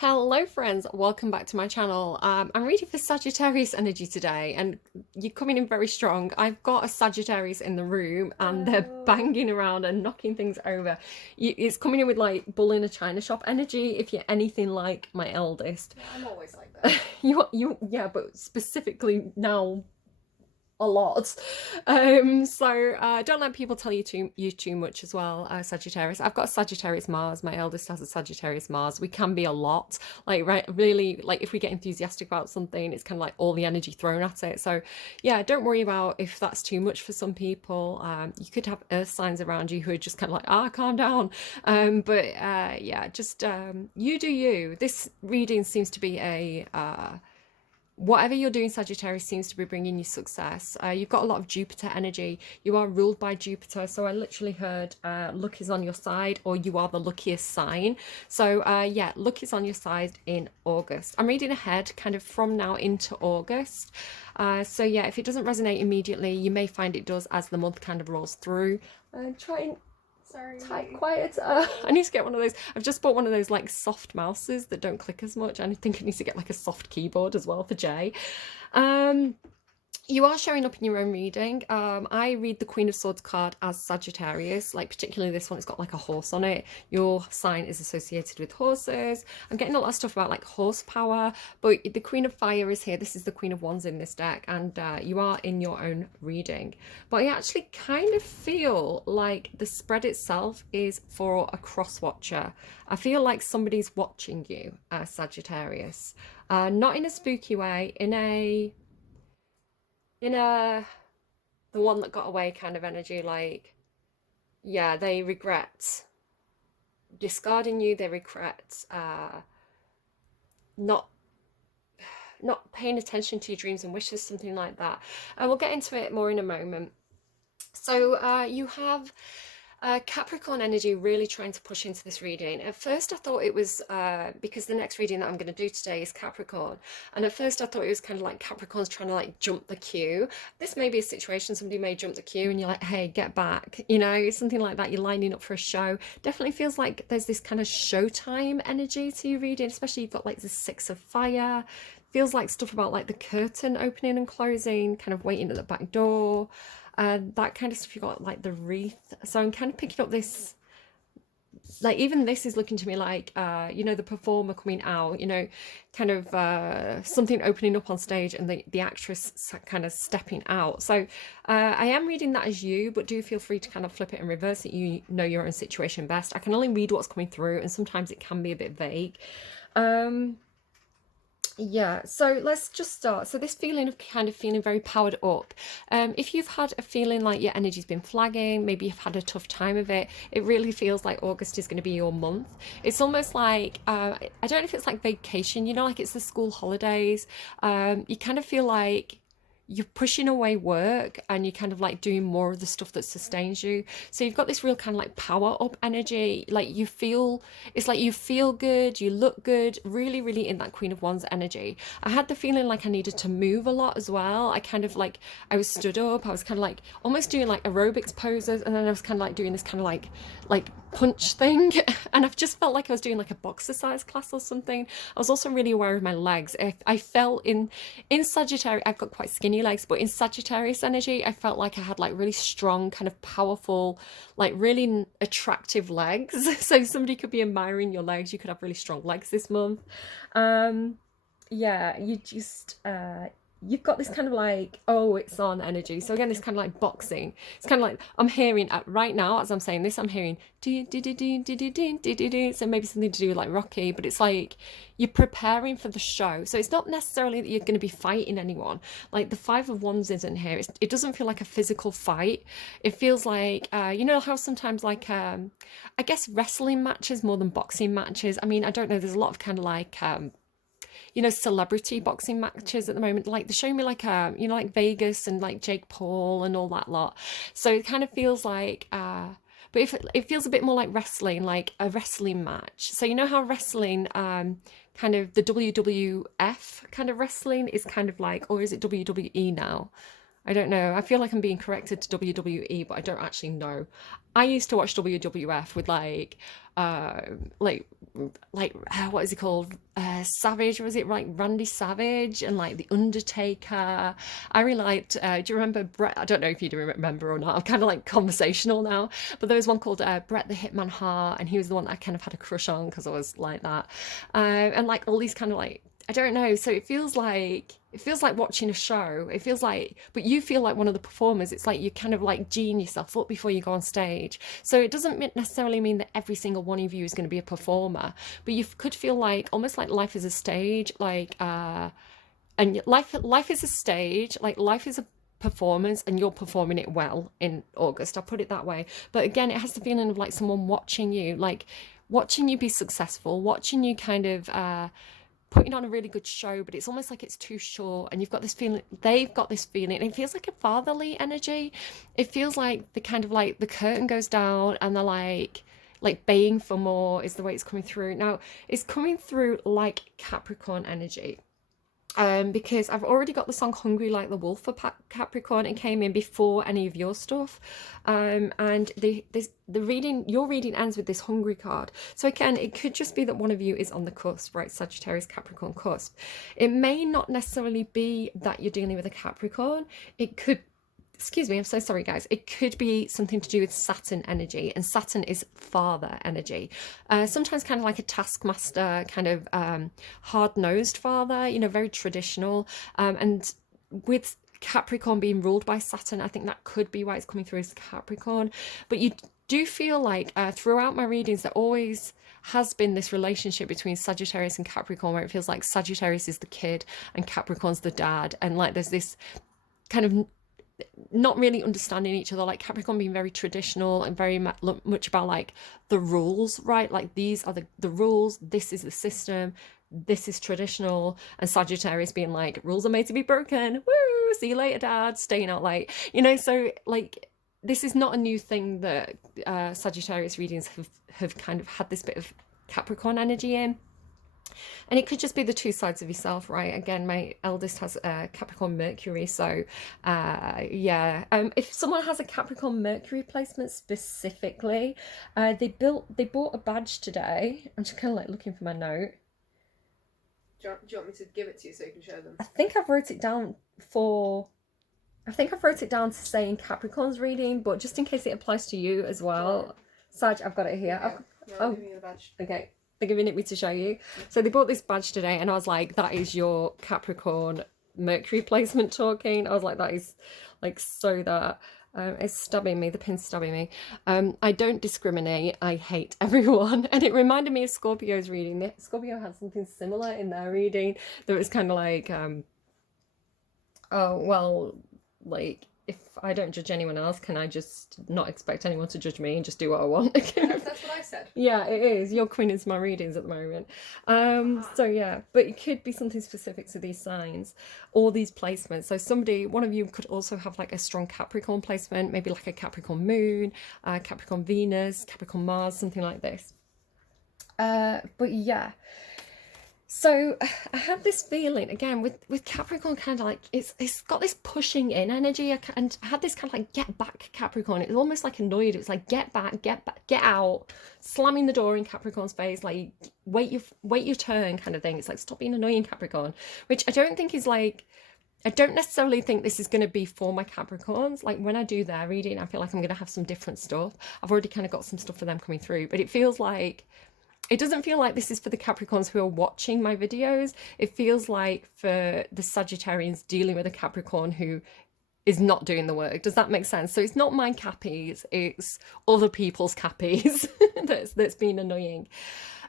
Hello friends, welcome back to my channel. I'm reading for Sagittarius energy today and you're coming in very strong. I've got a Sagittarius in the room and they're Oh, banging around and knocking things over. It's coming in with like bull in a china shop energy if you're anything like my eldest. yeah, I'm always like that. Yeah, but specifically now a lot. Don't let people tell you too much as well, Sagittarius. I've got a Sagittarius Mars. My eldest has a Sagittarius Mars. We can be a lot. Like right really like if we get enthusiastic about something, it's kind of like all the energy thrown at it. So yeah, don't worry about if that's too much for some people. You could have earth signs around you who are just kind of like, calm down. Yeah, just you do you. This reading seems to be a whatever you're doing, Sagittarius, seems to be bringing you success. You've got a lot of Jupiter energy. You are ruled by Jupiter. So I literally heard luck is on your side, or you are the luckiest sign. So yeah, luck is on your side in August. I'm reading ahead kind of from now into August. So yeah, if it doesn't resonate immediately, you may find it does as the month kind of rolls through. Try type Sorry. quiet. I need to get one of those. I've just bought one of those like soft mouses that don't click as much. I think I need to get like a soft keyboard as well for Jay. Um, you are showing up in your own reading. I read the Queen of Swords card as Sagittarius, like particularly this one, it's got like a horse on it. Your sign is associated with horses. I'm getting a lot of stuff about like horsepower, but the Queen of Fire is here. This is the Queen of Wands in this deck, and you are in your own reading. But I actually kind of feel like the spread itself is for a cross watcher. I feel like somebody's watching you, Sagittarius. Not in a spooky way, in a the one that got away kind of energy, like yeah, they regret discarding you, they regret not paying attention to your dreams and wishes, something like that. And we'll get into it more in a moment. So you have Capricorn energy really trying to push into this reading. At first, I thought it was because the next reading that I'm going to do today is Capricorn, and at first I thought it was kind of like Capricorn's trying to like jump the queue. This may be a situation somebody may jump the queue, and you're like, "Hey, get back!" You know, something like that. You're lining up for a show. Definitely feels like there's this kind of showtime energy to your reading, especially you've got like the Six of Fire. Feels like stuff about like the curtain opening and closing, kind of waiting at the back door, that kind of stuff. You got like the wreath. So I'm kind of picking up this, like even this is looking to me like the performer coming out, kind of something opening up on stage and the actress kind of stepping out. So I am reading that as you, but do feel free to kind of flip it and reverse it. You know your own situation best. I can only read what's coming through, and sometimes it can be a bit vague. um yeah, so let's just start. So this feeling of kind of feeling very powered up. If you've had a feeling like your energy's been flagging, maybe you've had a tough time of it, it really feels like August is going to be your month. It's almost like, I don't know if it's like vacation, like it's the school holidays. You kind of feel like you're pushing away work and you're kind of like doing more of the stuff that sustains you. So you've got this real kind of like power up energy. Like it's like you feel good, you look good, really, really in that Queen of Wands energy. I had the feeling like I needed to move a lot as well. I kind of like, I was stood up, I was kind of like almost doing like aerobics poses, and then I was kind of like doing this kind of like punch thing. And I've just felt like I was doing like a boxercise class or something. I was also really aware of my legs. I felt in Sagittarius, I've got quite skinny legs, but in Sagittarius energy, I felt like I had like really strong, kind of powerful, like really attractive legs. So somebody could be admiring your legs. You could have really strong legs this month. Um, yeah, you've got this kind of like, oh, it's on energy. So again, it's kind of like boxing. It's kind of like I'm hearing right now as I'm saying this, I'm hearing do do do do do do do do do do. So maybe something to do with like Rocky, but it's like you're preparing for the show. So it's not necessarily that you're going to be fighting anyone. Like the Five of Wands isn't here. It doesn't feel like a physical fight. It feels like you know how sometimes like I guess wrestling matches more than boxing matches. I mean, I don't know. There's a lot of kind of like celebrity boxing matches at the moment. Like they're showing me like like Vegas and like Jake Paul and all that lot. So it kind of feels like but if it feels a bit more like wrestling, like a wrestling match. So you know how wrestling kind of the WWF kind of wrestling is kind of like, or is it WWE now? I don't know. I feel like I'm being corrected to WWE, but I don't actually know. I used to watch WWF with uh, like, what is he called? Savage, was it like Randy Savage and like The Undertaker? I really liked. Do you remember Brett? I don't know if you do remember or not. I'm kind of like conversational now, but there was one called Brett the Hitman Hart, and he was the one that I kind of had a crush on because I was like that, and like all these kind of like, I don't know. So it feels like watching a show. It feels like, but you feel like one of the performers. It's like you kind of like geeing yourself up before you go on stage. So it doesn't necessarily mean that every single one of you is going to be a performer, but you could feel like almost like life is a stage, and life is a stage, like life is a performance, and you're performing it well in August. I'll put it that way. But again, it has the feeling of like someone watching you, like watching you be successful, watching you kind of putting on a really good show, but it's almost like it's too short, and you've got this feeling, they've got this feeling, and it feels like a fatherly energy. It feels like the kind of like the curtain goes down and they're like baying for more is the way it's coming through. Now it's coming through like Capricorn energy, because I've already got the song Hungry Like the Wolf for Capricorn. It came in before any of your stuff, and your reading ends with this hungry card. So again, it could just be that one of you is on the cusp, right? Sagittarius Capricorn cusp. It may not necessarily be that you're dealing with a Capricorn. It could, excuse me, I'm so sorry guys, it could be something to do with Saturn energy, and Saturn is father energy, sometimes kind of like a taskmaster, kind of hard-nosed father, you know, very traditional, and with Capricorn being ruled by Saturn, I think that could be why it's coming through as Capricorn. But you do feel like throughout my readings there always has been this relationship between Sagittarius and Capricorn, where it feels like Sagittarius is the kid and Capricorn's the dad, and like there's this kind of not really understanding each other, like Capricorn being very traditional and very much about like the rules, right? Like these are the rules, this is the system, this is traditional, and Sagittarius being like, rules are made to be broken, woo, see you later dad, staying out late, you know. So like this is not a new thing that Sagittarius readings have kind of had this bit of Capricorn energy in. And it could just be the two sides of yourself, right? Again, my eldest has a Capricorn Mercury, so yeah. If someone has a Capricorn Mercury placement specifically, they bought a badge today. I'm just kind of like looking for my note. Do you want me to give it to you so you can show them? I think I've wrote it down to say in Capricorn's reading, but just in case it applies to you as well. Sure. Sag, I've got it here. Yeah. Oh, give me the badge. Okay. They're giving it me to show you. So they bought this badge today, and I was like, that is your Capricorn Mercury placement talking. I was like, that is like so that. It's stabbing me, the pin's stabbing me. I don't discriminate, I hate everyone. And it reminded me of Scorpio's reading. Scorpio had something similar in their reading that was kind of like, oh, well, like, if I don't judge anyone else, can I just not expect anyone to judge me and just do what I want? That's what I said. Yeah, it is. Your queen is my readings at the moment. So yeah, but it could be something specific to these signs or these placements. So one of you could also have like a strong Capricorn placement, maybe like a Capricorn moon, Capricorn Venus, Capricorn Mars, something like this. But yeah. So I had this feeling again with Capricorn, kind of like it's got this pushing in energy, and I had this kind of like get back Capricorn. It was almost like annoyed. It was like get back, get out, slamming the door in Capricorn's face, like wait your turn kind of thing. It's like stop being annoying, Capricorn, which I don't think is like. I don't necessarily think this is going to be for my Capricorns. Like when I do their reading, I feel like I'm going to have some different stuff. I've already kind of got some stuff for them coming through, but it doesn't feel like this is for the Capricorns who are watching my videos. It feels like for the Sagittarians dealing with a Capricorn who is not doing the work. Does that make sense? So it's not my Cappies, it's other people's Cappies that's been annoying.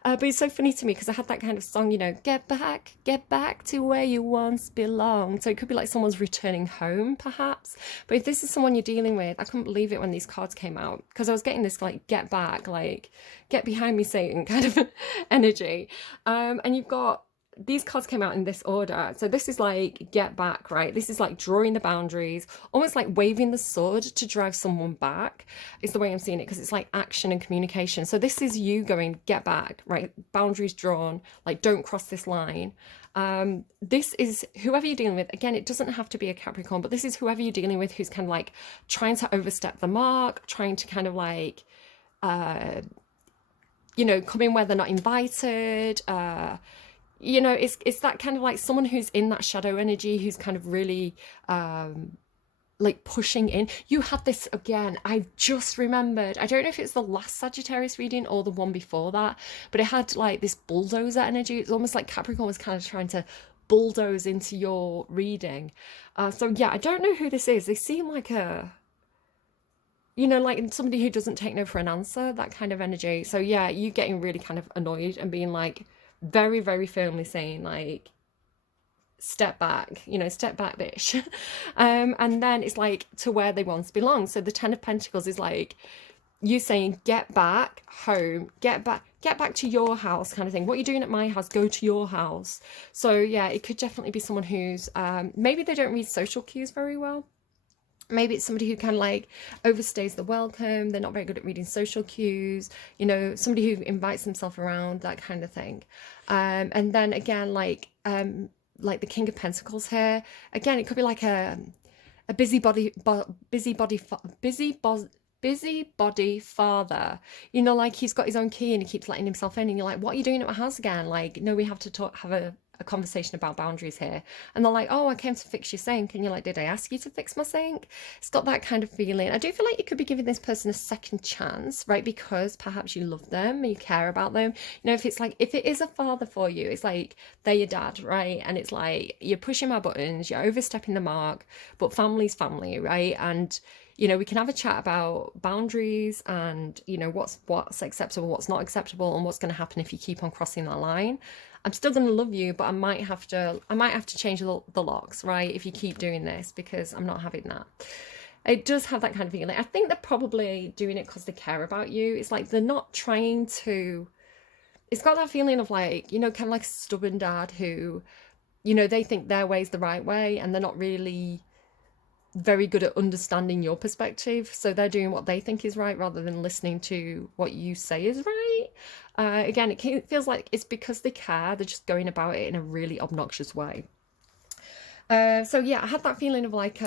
But it's so funny to me because I had that kind of song, you know, get back to where you once belonged. So it could be like someone's returning home, perhaps. But if this is someone you're dealing with, I couldn't believe it when these cards came out because I was getting this like get back, like get behind me, Satan kind of energy. And you've got these cards came out in this order. So this is like get back, right? This is like drawing the boundaries, almost like waving the sword to drive someone back is the way I'm seeing it, because it's like action and communication. So this is you going get back, right? Boundaries drawn, like don't cross this line. This is whoever you're dealing with. Again, it doesn't have to be a Capricorn, but this is whoever you're dealing with who's kind of like trying to overstep the mark, trying to kind of like you know, come in where they're not invited. You know, it's that kind of like someone who's in that shadow energy, who's kind of really like pushing in. You had this again, I've just remembered. I don't know if it's the last Sagittarius reading or the one before that, but it had like this bulldozer energy. It's almost like Capricorn was kind of trying to bulldoze into your reading. So yeah, I don't know who this is. They seem like a, you know, like somebody who doesn't take no for an answer, that kind of energy. So yeah, you getting really kind of annoyed and being like very, very firmly saying like, step back, you know, step back, bitch. And then it's like to where they once belong. So the Ten of Pentacles is like you saying, get back home, get back to your house kind of thing. What you're doing at my house, go to your house. So yeah, it could definitely be someone who's maybe they don't read social cues very well. Maybe it's somebody who kind of like overstays the welcome. They're not very good at reading social cues, you know, somebody who invites themselves around, that kind of thing. And then again, like the King of Pentacles here, again, it could be like a busybody father, you know, like he's got his own key and he keeps letting himself in, and you're like, what are you doing at my house again? Like, no, we have to talk, have a conversation about boundaries here. And they're like, oh, I came to fix your sink. And you're like, did I ask you to fix my sink? It's got that kind of feeling. I do feel like you could be giving this person a second chance, right? Because perhaps you love them and you care about them. You know, if it's like, if it is a father for you, it's like they're your dad, right? And it's like you're pushing my buttons, you're overstepping the mark, but family's family, right? And you know, we can have a chat about boundaries and, you know, what's acceptable, what's not acceptable, and what's going to happen if you keep on crossing that line. I'm still going to love you, but I might have to change the locks, right? If you keep doing this, because I'm not having that. It does have that kind of feeling. I think they're probably doing it because they care about you. It's like they're not trying to. It's got that feeling of like, you know, kind of like a stubborn dad who, you know, they think their way's the right way and they're not really very good at understanding your perspective, so they're doing what they think is right rather than listening to what you say is right. Again, it feels like it's because they care, they're just going about it in a really obnoxious way. So yeah, I had that feeling of like,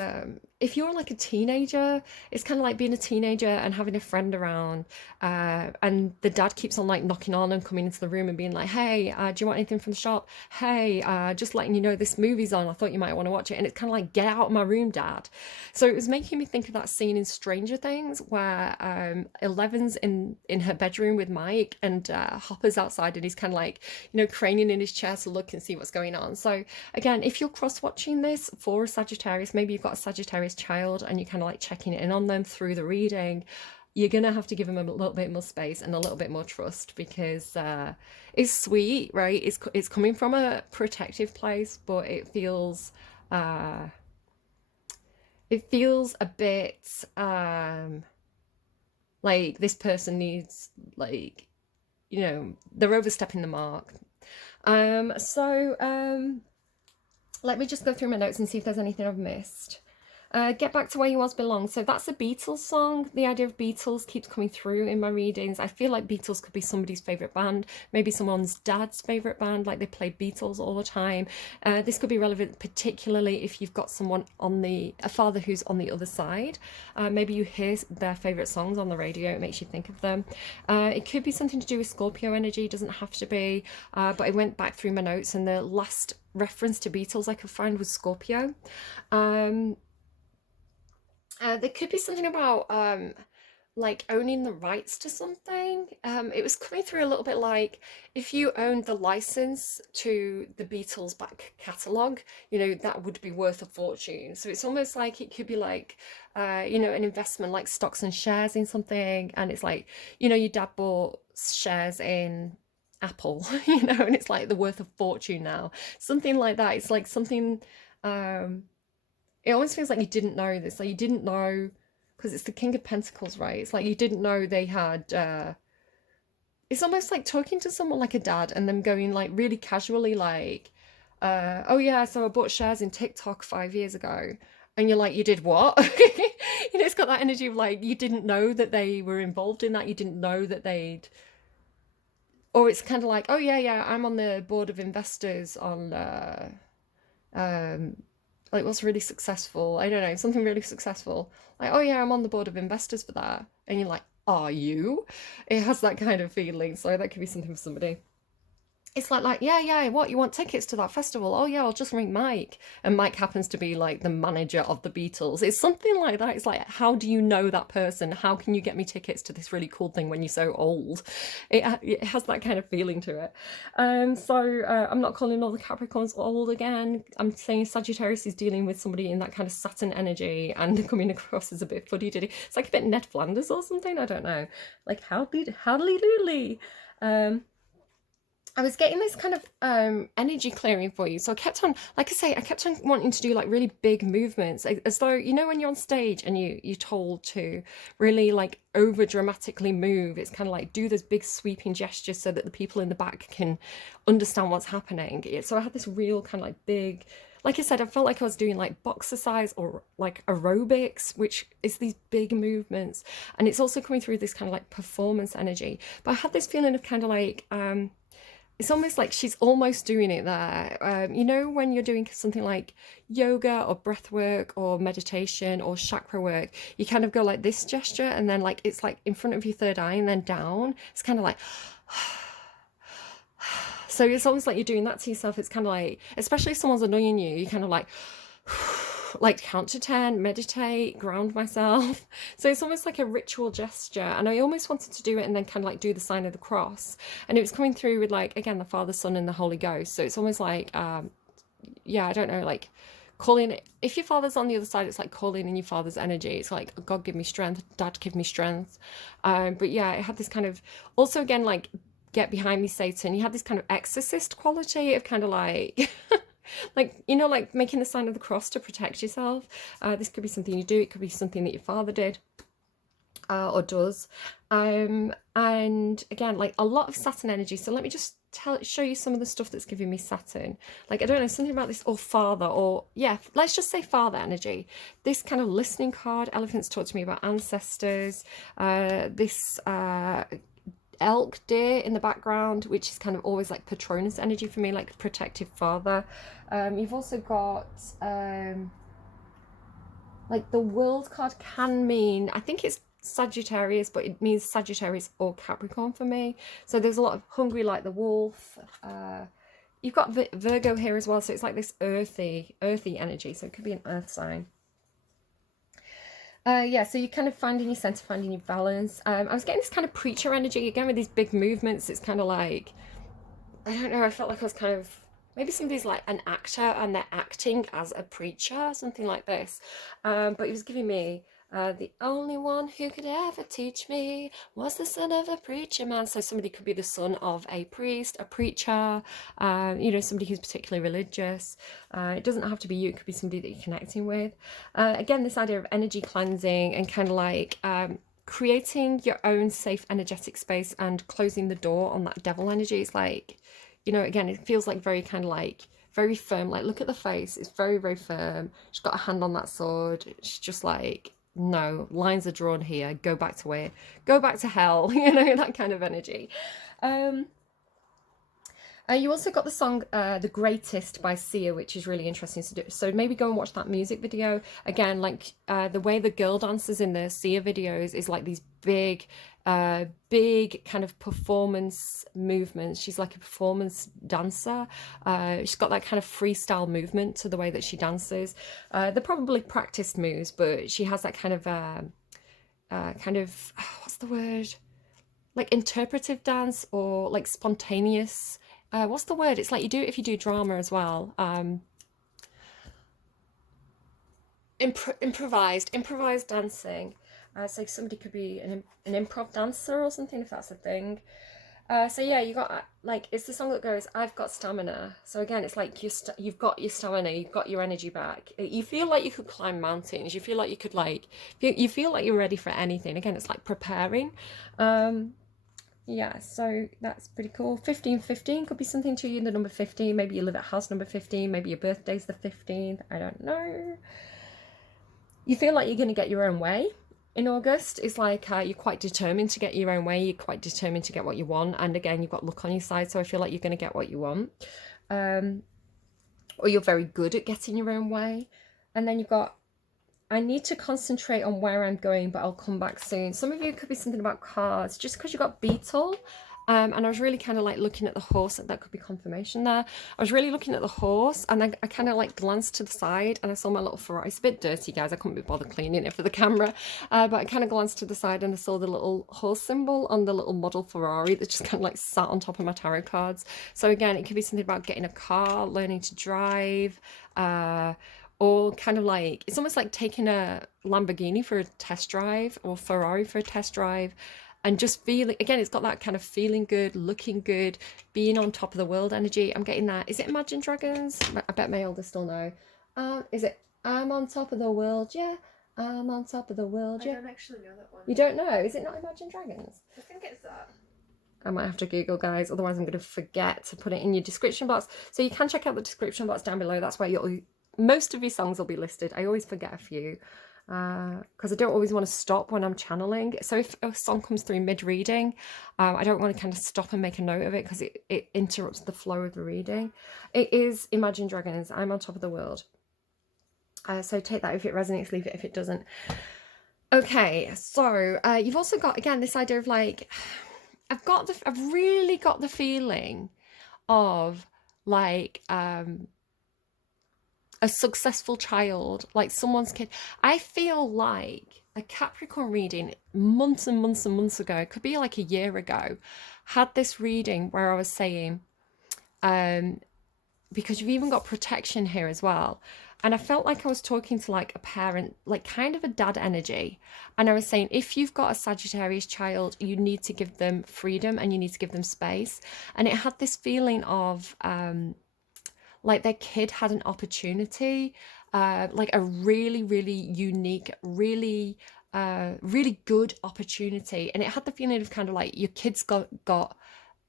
if you're like a teenager, it's kind of like being a teenager and having a friend around, and the dad keeps on like knocking on and coming into the room and being like, hey, do you want anything from the shop? Hey, just letting you know this movie's on. I thought you might want to watch it. And it's kind of like, get out of my room, dad. So it was making me think of that scene in Stranger Things where Eleven's in her bedroom with Mike and Hopper's outside and he's kind of like, you know, craning in his chair to look and see what's going on. So again, if you're cross-watching this for a Sagittarius, maybe you've got a Sagittarius child and you're kind of like checking in on them through the reading, you're gonna have to give them a little bit more space and a little bit more trust, because it's sweet, right? It's coming from a protective place, but it feels a bit like this person needs, like, you know, they're overstepping the mark. Let me just go through my notes and see if there's anything I've missed. Get back to where you once belonged. So that's a Beatles song. The idea of Beatles keeps coming through in my readings. I feel like Beatles could be somebody's favourite band, maybe someone's dad's favourite band, like they played Beatles all the time. This could be relevant particularly if you've got someone a father who's on the other side. Maybe you hear their favourite songs on the radio, it makes you think of them. It could be something to do with Scorpio energy, doesn't have to be, but I went back through my notes and the last reference to Beatles I could find was Scorpio. There could be something about like owning the rights to something. It was coming through a little bit like if you owned the license to the Beatles back catalogue, you know, that would be worth a fortune. So it's almost like it could be like, you know, an investment like stocks and shares in something. And it's like, you know, your dad bought shares in Apple, you know, and it's like the worth of fortune now. Something like that. It's like something, it almost feels like you didn't know this. Like you didn't know, because it's the King of Pentacles, right? It's like you didn't know they had, it's almost like talking to someone like a dad and them going like really casually like, oh yeah, so I bought shares in TikTok 5 years ago. And you're like, you did what? It's got that energy of like, you didn't know that they were involved in that. You didn't know that they'd, or it's kind of like, oh yeah, yeah, I'm on the board of investors on, um, like what's really successful. I don't know, something really successful. Like, oh yeah, I'm on the board of investors for that. And you're like, are you? It has that kind of feeling. So that could be something for somebody. It's like, yeah, yeah, what, you want tickets to that festival? Oh, yeah, I'll just ring Mike. And Mike happens to be like the manager of the Beatles. It's something like that. It's like, how do you know that person? How can you get me tickets to this really cool thing when you're so old? It has that kind of feeling to it. I'm not calling all the Capricorns old again. I'm saying Sagittarius is dealing with somebody in that kind of Saturn energy and coming across as a bit fuddy-duddy. It's like a bit Ned Flanders or something. I don't know. Like, howdy doodly. I was getting this kind of energy clearing for you. So I kept on, like I say, I kept on wanting to do like really big movements, as though, when you're on stage and you're told to really like over dramatically move. It's kind of like do this big sweeping gesture so that the people in the back can understand what's happening. So I had this real kind of like big, like I said, I felt like I was doing like boxercise or like aerobics, which is these big movements. And it's also coming through this kind of like performance energy. But I had this feeling of kind of like, it's almost like she's almost doing it there. When you're doing something like yoga or breath work or meditation or chakra work, you kind of go like this gesture and then like it's like in front of your third eye and then down. It's kind of like, so it's almost like you're doing that to yourself. It's kind of like, especially if someone's annoying you, you kind of like count to 10, meditate, ground myself. So it's almost like a ritual gesture. And I almost wanted to do it and then kind of like do the sign of the cross. And it was coming through with like, again, the Father, Son, and the Holy Ghost. So it's almost like, yeah, I don't know, like calling it, if your father's on the other side, it's like calling in your father's energy. It's like, God, give me strength, Dad, give me strength. But yeah, it had this kind of, also again, like, get behind me, Satan. You had this kind of exorcist quality of kind of like, like making the sign of the cross to protect yourself. This could be something you do. It could be something that your father did or does. And again, like a lot of Saturn energy. So let me just show you some of the stuff that's giving me Saturn. Like, I don't know, something about this, or father, or yeah, let's just say father energy. This kind of listening card, elephants talk to me about ancestors. This elk, deer in the background, which is kind of always like Patronus energy for me, like protective father. You've also got like the world card can mean, I think it's Sagittarius, but it means Sagittarius or Capricorn for me. So there's a lot of hungry like the wolf. You've got Virgo here as well, so it's like this earthy energy, so it could be an earth sign. Yeah, so you're kind of finding your center, finding your balance. I was getting this kind of preacher energy again with these big movements. It's kind of like, I don't know, I felt like I was kind of, maybe somebody's like an actor and they're acting as a preacher, something like this. But it was giving me, the only one who could ever teach me was the son of a preacher man. So somebody could be the son of a priest, a preacher, somebody who's particularly religious. It doesn't have to be you, it could be somebody that you're connecting with. Again, this idea of energy cleansing and kind of like creating your own safe energetic space and closing the door on that devil energy. It's like, again, it feels like very kind of like very firm. Like, look at the face, it's very, very firm. She's got a hand on that sword. She's just like, no, lines are drawn here, go back to hell, that kind of energy. You also got the song The Greatest by Sia, which is really interesting to do. So maybe go and watch that music video. Again, like the way the girl dances in the Sia videos is like these big kind of performance movements. She's like a performance dancer. She's got that kind of freestyle movement to the way that she dances. They're probably practiced moves, but she has that kind of what's the word? Like interpretive dance or like spontaneous. What's the word? It's like you do it if you do drama as well. Improvised dancing. So somebody could be an improv dancer or something, if that's a thing. So yeah, you got like, it's the song that goes, I've got stamina. So again, it's like you've got your stamina, you've got your energy back. You feel like you could climb mountains. You feel like you could like, you feel like you're ready for anything. Again, it's like preparing. Yeah, so that's pretty cool. 1515 could be something to you, the number 15. Maybe you live at house number 15. Maybe your birthday's the 15th. I don't know. You feel like you're going to get your own way in August. It's like you're quite determined to get your own way. You're quite determined to get what you want. And again, you've got luck on your side. So I feel like you're going to get what you want. Or you're very good at getting your own way. And then you've got, I need to concentrate on where I'm going, but I'll come back soon. Some of you could be something about cars, just because you got Beetle. And I was really kind of like looking at the horse, that could be confirmation there. I was really looking at the horse, and I kind of like glanced to the side, and I saw my little Ferrari. It's a bit dirty, guys. I couldn't be bothered cleaning it for the camera. But I kind of glanced to the side, and I saw the little horse symbol on the little model Ferrari that just kind of like sat on top of my tarot cards. So again, it could be something about getting a car, learning to drive, or kind of like, it's almost like taking a Lamborghini for a test drive or Ferrari for a test drive, and just feeling, again, it's got that kind of feeling good, looking good, being on top of the world energy. I'm getting that. Is it Imagine Dragons? I bet my eldest will know. Is it I'm on top of the world, yeah, I'm on top of the world, I yeah? don't actually know that one. You don't know? Is it not Imagine Dragons? I think it's that. I might have to Google, guys, otherwise I'm going to forget to put it in your description box. So you can check out the description box down below. That's where most of your songs will be listed. I always forget a few because I don't always want to stop when I'm channeling. So if a song comes through mid-reading, I don't want to kind of stop and make a note of it because it interrupts the flow of the reading. It is Imagine Dragons, I'm on top of the world. So take that if it resonates, leave it if it doesn't. Okay, so you've also got, again, this idea of like, I've really got the feeling of like a successful child, like someone's kid. I feel like a Capricorn reading months and months and months ago, it could be like a year ago, had this reading where I was saying, because you've even got protection here as well. And I felt like I was talking to like a parent, like kind of a dad energy. And I was saying, if you've got a Sagittarius child, you need to give them freedom and you need to give them space. And it had this feeling of like their kid had an opportunity, like a really, really unique, really, really good opportunity. And it had the feeling of kind of like your kid's got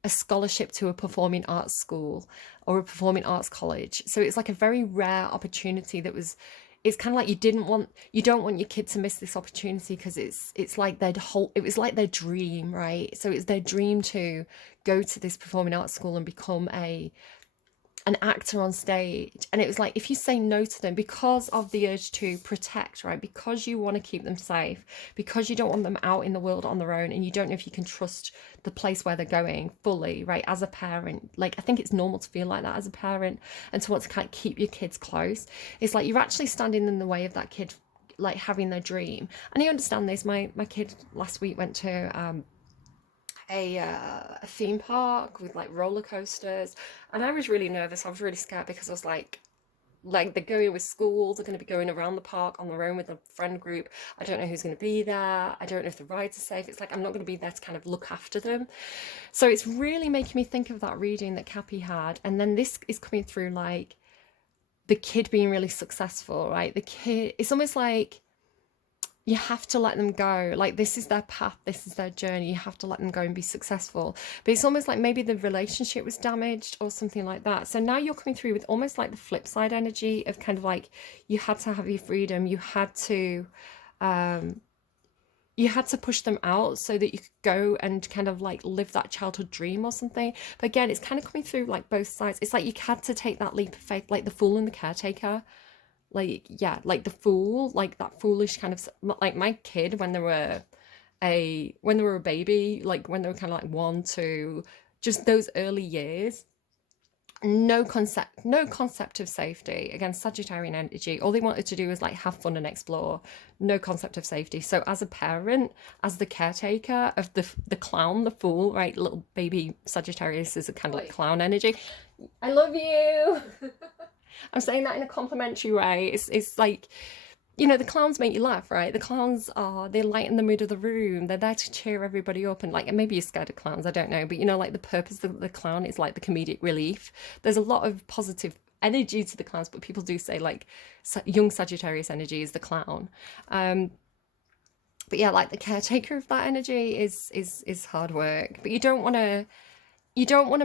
a scholarship to a performing arts school or a performing arts college. So it's like a very rare opportunity that was, it's kind of like you don't want your kid to miss this opportunity because it's like it was like their dream, right? So it's their dream to go to this performing arts school and become an actor on stage. And it was like, if you say no to them because of the urge to protect, right, because you want to keep them safe, because you don't want them out in the world on their own, and you don't know if you can trust the place where they're going fully, right, as a parent, like I think it's normal to feel like that as a parent and to want to kind of keep your kids close. It's like you're actually standing in the way of that kid like having their dream. And you understand this, my kid last week went to a theme park with like roller coasters, and I was really nervous. I was really scared because I was like they're going with schools, they're going to be going around the park on their own with a friend group. I don't know who's going to be there. I don't know if the rides are safe. It's like I'm not going to be there to kind of look after them. So it's really making me think of that reading that Cappy had, and then this is coming through like the kid being really successful, right? The kid, it's almost like you have to let them go. Like this is their path, this is their journey. You have to let them go and be successful. But it's almost like maybe the relationship was damaged or something like that. So now you're coming through with almost like the flip side energy of kind of like you had to have your freedom. You had to push them out so that you could go and kind of like live that childhood dream or something. But again, it's kind of coming through like both sides. It's like you had to take that leap of faith, like the fool and the caretaker. Like, yeah, like the fool, like that foolish kind of, like my kid when they were a baby, like when they were kind of like 1, 2, just those early years, no concept of safety. Again, Sagittarian energy, all they wanted to do was like have fun and explore. No concept of safety. So as a parent, as the caretaker of the clown, the fool, right, little baby Sagittarius is a kind of like clown energy. I love you. I'm saying that in a complimentary way. It's like, you know, the clowns make you laugh, right? The clowns they lighten the mood of the room. They're there to cheer everybody up. And like, and maybe you're scared of clowns, I don't know. But you know, like the purpose of the clown is like the comedic relief. There's a lot of positive energy to the clowns, but people do say like young Sagittarius energy is the clown. But yeah, like the caretaker of that energy is hard work. But you don't want to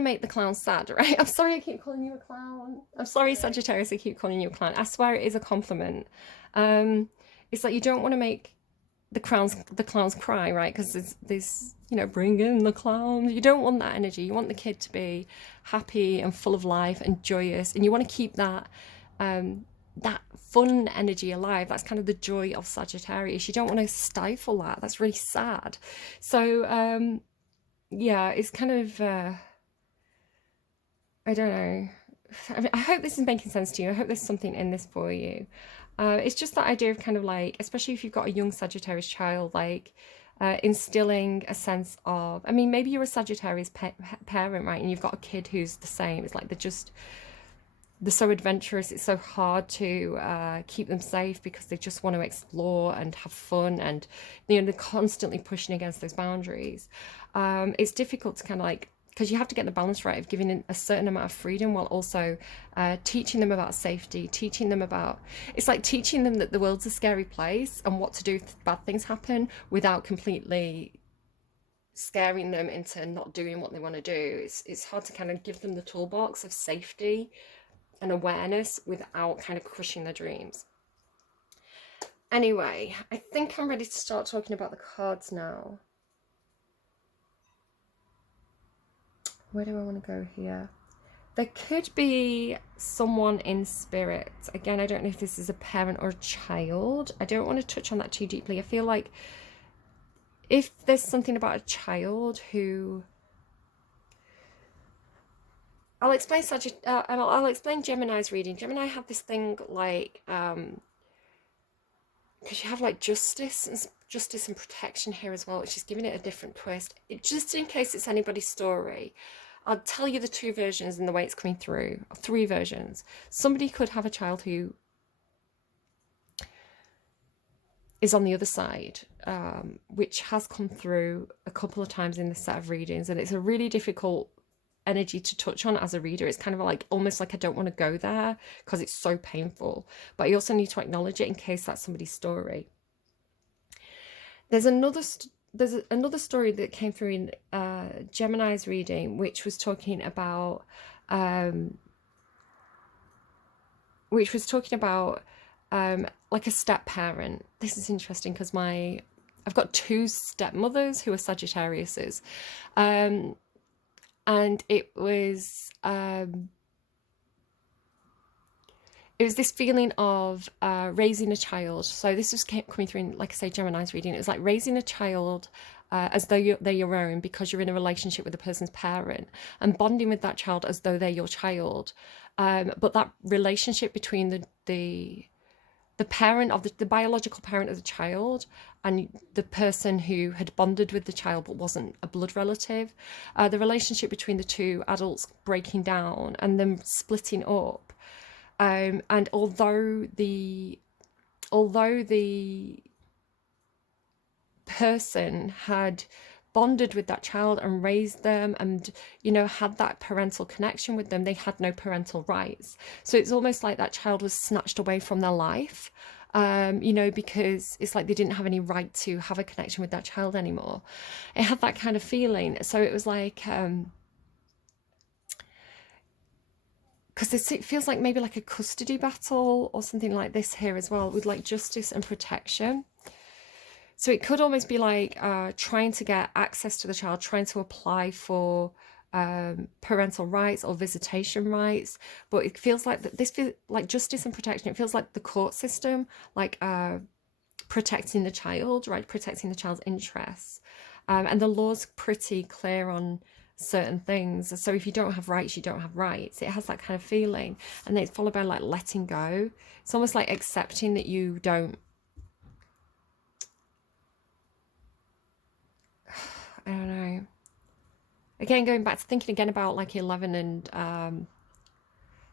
make the clown sad, right? I'm sorry I keep calling you a clown. I'm sorry, Sagittarius, I keep calling you a clown. I swear it is a compliment. Um, it's like you don't want to make the clowns cry, right? Because there's bring in the clowns. You don't want that energy. You want the kid to be happy and full of life and joyous, and you want to keep that fun energy alive. That's kind of the joy of Sagittarius. You don't want to stifle that. That's really sad. So yeah, it's kind of I don't know. I hope this is making sense to you. I hope there's something in this for you. It's just that idea of kind of like, especially if you've got a young Sagittarius child, like instilling a sense of, I mean, maybe you're a Sagittarius parent, right? And you've got a kid who's the same. It's like they're so adventurous. It's so hard to keep them safe because they just want to explore and have fun, and they're constantly pushing against those boundaries. It's difficult to kind of like, because you have to get the balance right of giving a certain amount of freedom while also teaching them about safety, teaching them about, it's like teaching them that the world's a scary place and what to do if bad things happen without completely scaring them into not doing what they want to do. It's hard to kind of give them the toolbox of safety and awareness without kind of crushing their dreams. Anyway, I think I'm ready to start talking about the cards now. Where do I want to go here? There could be someone in spirit. Again, I don't know if this is a parent or a child. I don't want to touch on that too deeply. I feel like if there's something about a child who... I'll explain I'll explain Gemini's reading. Gemini have this thing like because you have like justice and protection here as well, which is giving it a different twist. Just in case it's anybody's story, I'll tell you the two versions and the way it's coming through. Three versions. Somebody could have a child who is on the other side, which has come through a couple of times in this set of readings, and it's a really difficult energy to touch on as a reader. It's kind of like almost like I don't want to go there because it's so painful, but I also need to acknowledge it in case that's somebody's story. There's another story that came through in Gemini's reading, which was talking about like a step parent. This is interesting because I've got two stepmothers who are Sagittariuses. And it was this feeling of raising a child. So this was coming through in, like I say, Gemini's reading. It was like raising a child as though they're your own because you're in a relationship with the person's parent, and bonding with that child as though they're your child. But that relationship between the parent of the biological parent of the child and the person who had bonded with the child but wasn't a blood relative, the relationship between the two adults breaking down and them splitting up, and although the person had bonded with that child and raised them and had that parental connection with them, they had no parental rights. So it's almost like that child was snatched away from their life, because it's like they didn't have any right to have a connection with that child anymore. It had that kind of feeling. So it was like because it feels like maybe like a custody battle or something like this here as well, with like justice and protection. So it could almost be like trying to get access to the child, trying to apply for parental rights or visitation rights. But it feels like this feels like justice and protection. It feels like the court system, like protecting the child, right? Protecting the child's interests. And the law's pretty clear on certain things. So if you don't have rights, you don't have rights. It has that kind of feeling. And then it's followed by like letting go. It's almost like accepting that you don't, I don't know. Again, going back to thinking again about like 11 and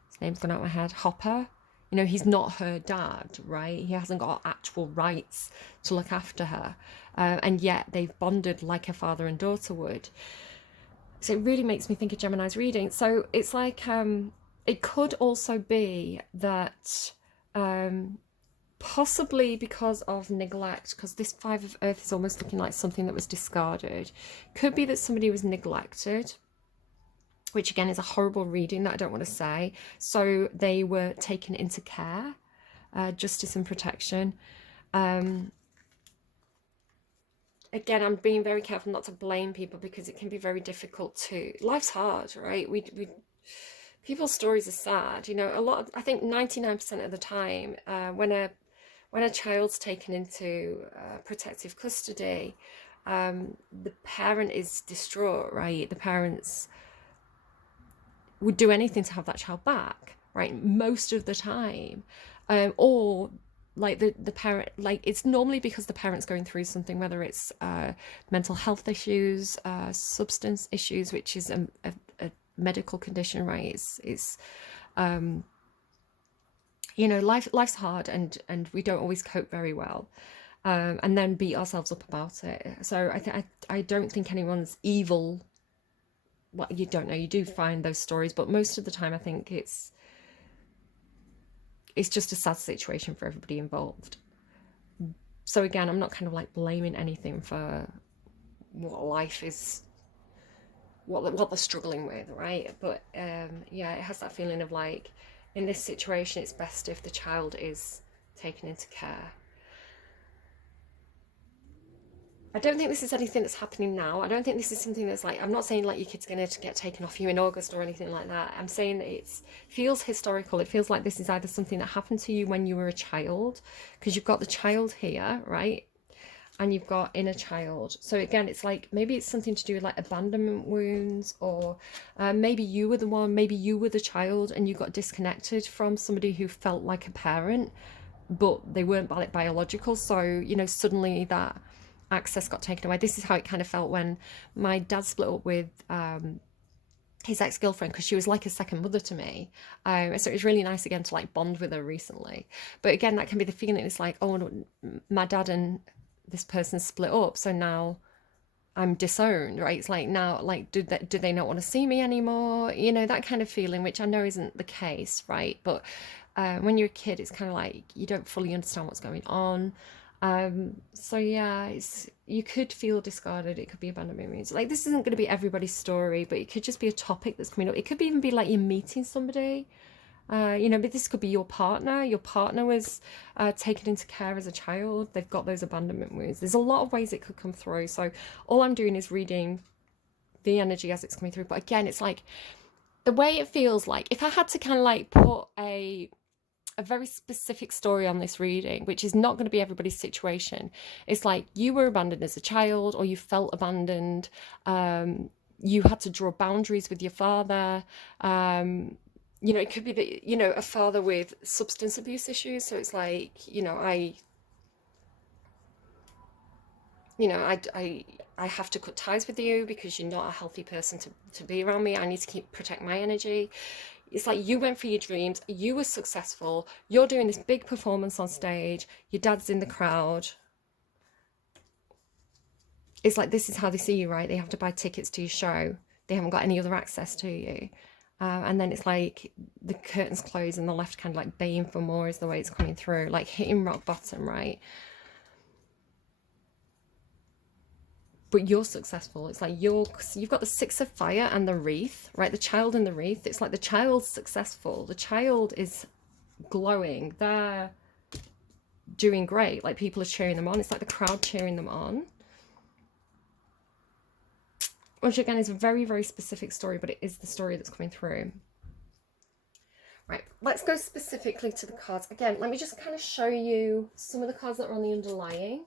his name's gone out of my head, Hopper. He's not her dad, right? He hasn't got actual rights to look after her. And yet they've bonded like a father and daughter would. So it really makes me think of Gemini's reading. So it's like, it could also be that possibly because of neglect, because this Five of Earth is almost looking like something that was discarded. Could be that somebody was neglected, which again is a horrible reading that I don't want to say. So they were taken into care, justice and protection. Again, I'm being very careful not to blame people, because it can be very difficult to. Life's hard, right? We people's stories are sad. You know, a lot of, I think 99% of the time, when a child's taken into protective custody, the parent is distraught, right? The parents would do anything to have that child back, right? Most of the time, or like the parent, like it's normally because the parent's going through something, whether it's mental health issues, substance issues, which is a medical condition, right? It's you know, life's hard, and we don't always cope very well, and then beat ourselves up about it. So I don't think anyone's evil. Well, you don't know, you do find those stories, but most of the time I think it's just a sad situation for everybody involved. So again, I'm not kind of like blaming anything for what life is, what they're struggling with, right? But yeah, it has that feeling of like, in this situation it's best if the child is taken into care. I don't think this is anything that's happening now. I don't think this is something that's like, I'm not saying like your kid's going to get taken off you in August or anything like that. I'm saying that it feels historical. It feels like this is either something that happened to you when you were a child, because you've got the child here, right? And you've got inner child. So again, it's like, maybe it's something to do with like abandonment wounds, or maybe you were the one, maybe you were the child and you got disconnected from somebody who felt like a parent, but they weren't biological. So, you know, suddenly that access got taken away. This is how it kind of felt when my dad split up with his ex-girlfriend, because she was like a second mother to me. So it was really nice again to like bond with her recently. But again, that can be the feeling. It's like, oh, my dad and this person split up, so now I'm disowned, right? It's like, now, like, do they not want to see me anymore? You know, that kind of feeling, which I know isn't the case, right? But when you're a kid, it's kind of like you don't fully understand what's going on. So yeah, you could feel discarded. It could be abandonment wounds. Like, this isn't going to be everybody's story, but it could just be a topic that's coming up. It could even be like you're meeting somebody. You know, but this could be your partner. Your partner was taken into care as a child. They've got those abandonment wounds. There's a lot of ways it could come through. So all I'm doing is reading the energy as it's coming through. But again, it's like, the way it feels like, if I had to kind of like put a very specific story on this reading, which is not going to be everybody's situation, it's like you were abandoned as a child, or you felt abandoned. You had to draw boundaries with your father. You know, it could be that, you know, a father with substance abuse issues. So it's like, you know, I have to cut ties with you because you're not a healthy person to be around me. I need to protect my energy. It's like you went for your dreams, you were successful, you're doing this big performance on stage, your dad's in the crowd. It's like, this is how they see you, right? They have to buy tickets to your show. They haven't got any other access to you. And then it's like the curtains close and the left kind of like baying for more is the way it's coming through, like hitting rock bottom, right? But you're successful. It's like you've got the Six of Fire and the wreath, right? The child and the wreath. It's like the child's successful. The child is glowing. They're doing great. Like, people are cheering them on. It's like the crowd cheering them on. Which again is a very, very specific story, but it is the story that's coming through. Right, let's go specifically to the cards. Again, let me just kind of show you some of the cards that are on the underlying.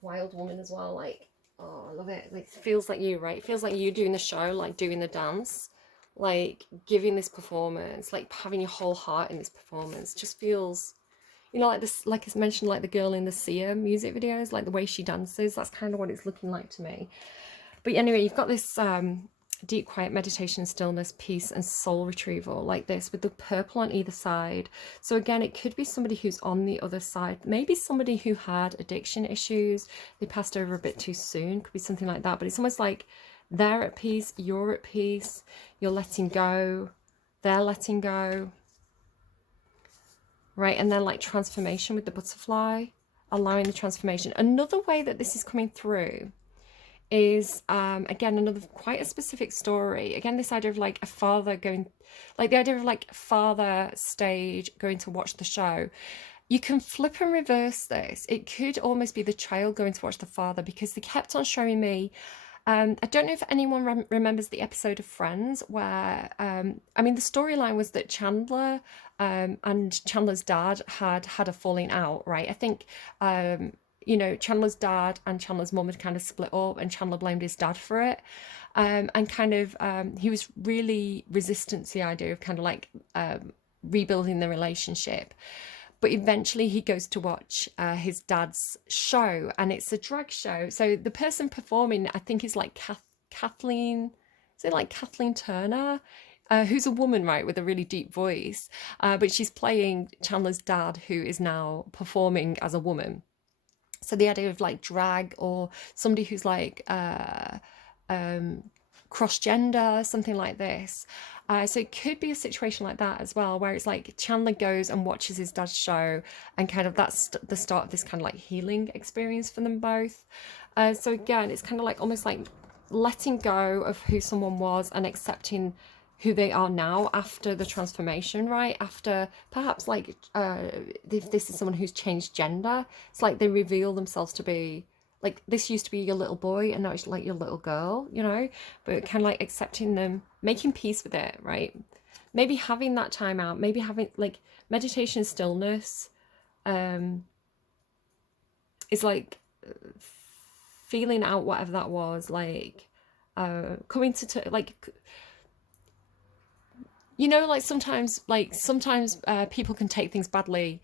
Wild Woman as well, like, oh, I love it. Like, it feels like you, right? It feels like you doing the show, like doing the dance, like giving this performance, like having your whole heart in this performance. Just feels, you know, like this, like it's mentioned, like the girl in the Sia music videos, like the way she dances. That's kind of what it's looking like to me. But anyway, you've got this deep, quiet meditation, stillness, peace, and soul retrieval, like this, with the purple on either side. So again, it could be somebody who's on the other side, maybe somebody who had addiction issues, they passed over a bit too soon, could be something like that. But it's almost like they're at peace, you're at peace, you're letting go, they're letting go. right? And then like transformation with the butterfly, allowing the transformation. Another way that this is coming through is again another quite a specific story. Again, this idea of like a father going, like the idea of like father stage going to watch the show. You can flip and reverse this. It could almost be the child going to watch the father, because they kept on showing me. I don't know if anyone remembers the episode of Friends where, I mean, the storyline was that Chandler and Chandler's dad had a falling out, right? I think, you know, Chandler's dad and Chandler's mum had kind of split up, and Chandler blamed his dad for it. And kind of, he was really resistant to the idea of kind of like rebuilding the relationship. But eventually he goes to watch his dad's show, and it's a drag show. So the person performing, I think, is like Kathleen, is it like Kathleen Turner? Who's a woman, right, with a really deep voice. But she's playing Chandler's dad, who is now performing as a woman. So the idea of like drag, or somebody who's like cross gender, something like this. So it could be a situation like that as well, where it's like Chandler goes and watches his dad's show, and kind of that's the start of this kind of like healing experience for them both. So again, it's kind of like almost like letting go of who someone was and accepting who they are now after the transformation, right? After perhaps like if this is someone who's changed gender, it's like they reveal themselves to be like, this used to be your little boy and now it's like your little girl, you know, but kind of like accepting them, making peace with it, right? Maybe having that time out, maybe having like meditation stillness is like feeling out whatever that was, like coming to like, you know, like sometimes people can take things badly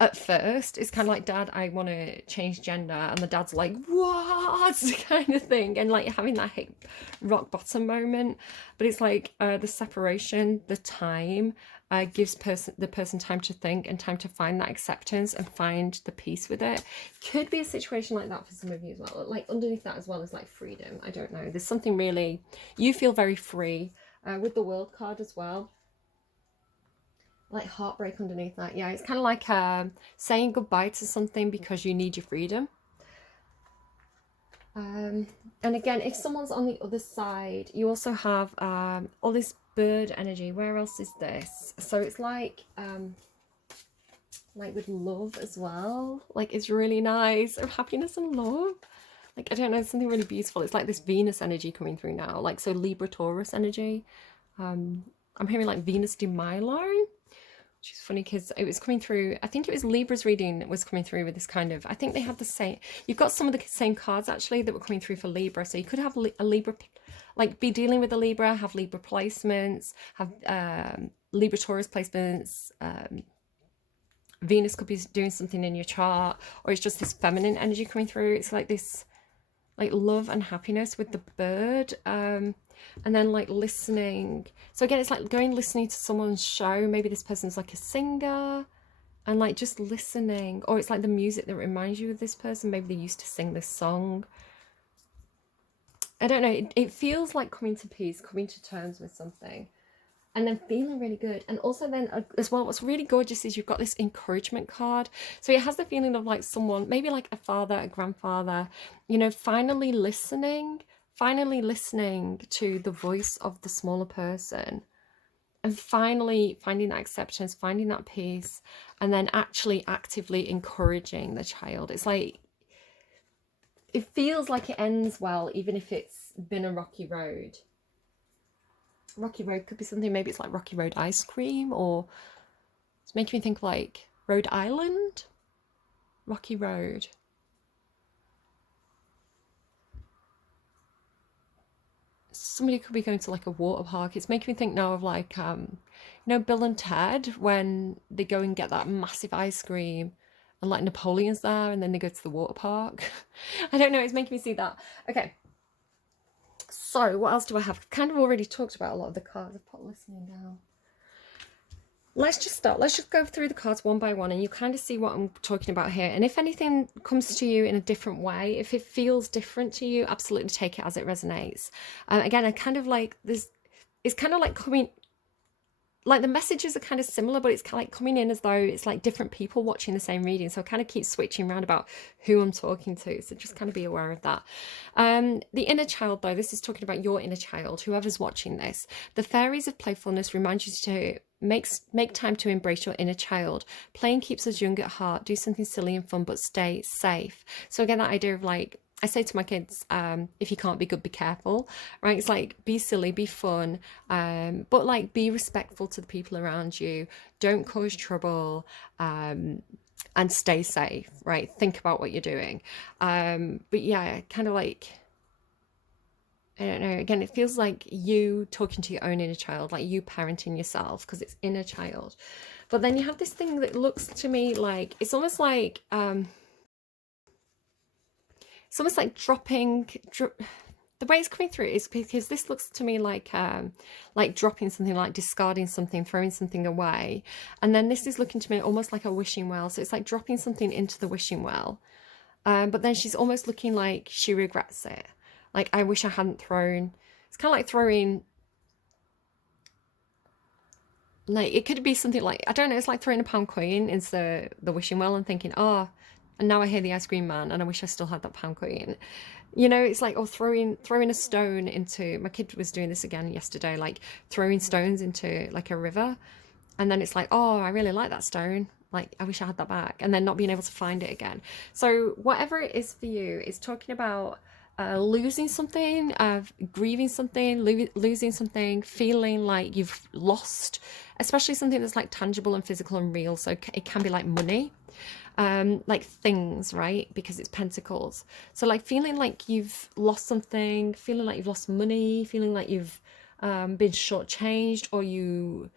at first. It's kind of like, Dad, I want to change gender, and the dad's like, what, kind of thing, and like having that hit rock bottom moment. But it's like the separation, the time gives the person time to think and time to find that acceptance and find the peace with it. Could be a situation like that for some of you as well. Like underneath that as well is like freedom. I don't know, there's something really, you feel very free with the World card as well, like heartbreak underneath that. Yeah, it's kind of like saying goodbye to something because you need your freedom. And again, if someone's on the other side, you also have all this bird energy. Where else is this? So it's like with love as well. Like, it's really nice. Of happiness and love. Like, I don't know, something really beautiful. It's like this Venus energy coming through now. Like, so Libra Taurus energy. I'm hearing like Venus de Milo, which is funny because it was coming through, I think it was Libra's reading that was coming through with this kind of, I think they have the same, you've got some of the same cards actually that were coming through for Libra. So you could have a Libra, like be dealing with a Libra, have Libra placements, have Libra Taurus placements, Venus could be doing something in your chart, or it's just this feminine energy coming through. It's like this, like love and happiness with the bird. And then like listening. So again, it's like listening to someone's show. Maybe this person's like a singer, and like just listening, or it's like the music that reminds you of this person. Maybe they used to sing this song. I don't know. It feels like coming to peace, coming to terms with something, and then feeling really good. And also then as well, what's really gorgeous is you've got this encouragement card. So it has the feeling of like someone, maybe like a father, a grandfather, you know, finally listening to the voice of the smaller person, and finally finding that acceptance, finding that peace, and then actually actively encouraging the child. It's like, it feels like it ends well, even if it's been a rocky road. Rocky road could be something, maybe it's like Rocky Road ice cream, or it's making me think like Rhode Island, Rocky Road. Somebody could be going to like a water park. It's making me think now of like, you know, Bill and Ted, when they go and get that massive ice cream and like Napoleon's there, and then they go to the water park. I don't know, it's making me see that. Okay. So what else do I have? I've kind of already talked about a lot of the cards. I've put listening down. Let's just go through the cards one by one, and you kind of see what I'm talking about here. And if anything comes to you in a different way, if it feels different to you, absolutely take it as it resonates. Again, I kind of like this, it's kind of like coming, like the messages are kind of similar, but it's kind of like coming in as though it's like different people watching the same reading. So I kind of keep switching around about who I'm talking to. So just kind of be aware of that. The inner child, though, this is talking about your inner child, whoever's watching this. The fairies of playfulness remind you to make time to embrace your inner child. Playing keeps us young at heart. Do something silly and fun, but stay safe. So again, that idea of like, I say to my kids, if you can't be good, be careful, right? It's like, be silly, be fun, but like, be respectful to the people around you. Don't cause trouble, and stay safe, right? Think about what you're doing. But yeah, kind of like, I don't know, again, it feels like you talking to your own inner child, like you parenting yourself, because it's inner child. But then you have this thing that looks to me like, it's almost like, dropping. The way it's coming through is because this looks to me like dropping something, like discarding something, throwing something away, and then this is looking to me almost like a wishing well. So it's like dropping something into the wishing well, but then she's almost looking like she regrets it. Like, I wish I hadn't thrown. It's kind of like throwing. Like, it could be something like, I don't know. It's like throwing a pound coin into the wishing well and thinking, oh, and now I hear the ice cream man, and I wish I still had that pound coin. You know, it's like, or throwing a stone into, my kid was doing this again yesterday, like throwing stones into like a river, and then it's like, oh, I really like that stone, like I wish I had that back, and then not being able to find it again. So whatever it is for you, it's talking about losing something, grieving something, losing something, feeling like you've lost, especially something that's like tangible and physical and real. So it can be like money, like things, right? Because it's pentacles. So like feeling like you've lost something, feeling like you've lost money, feeling like you've been shortchanged, or you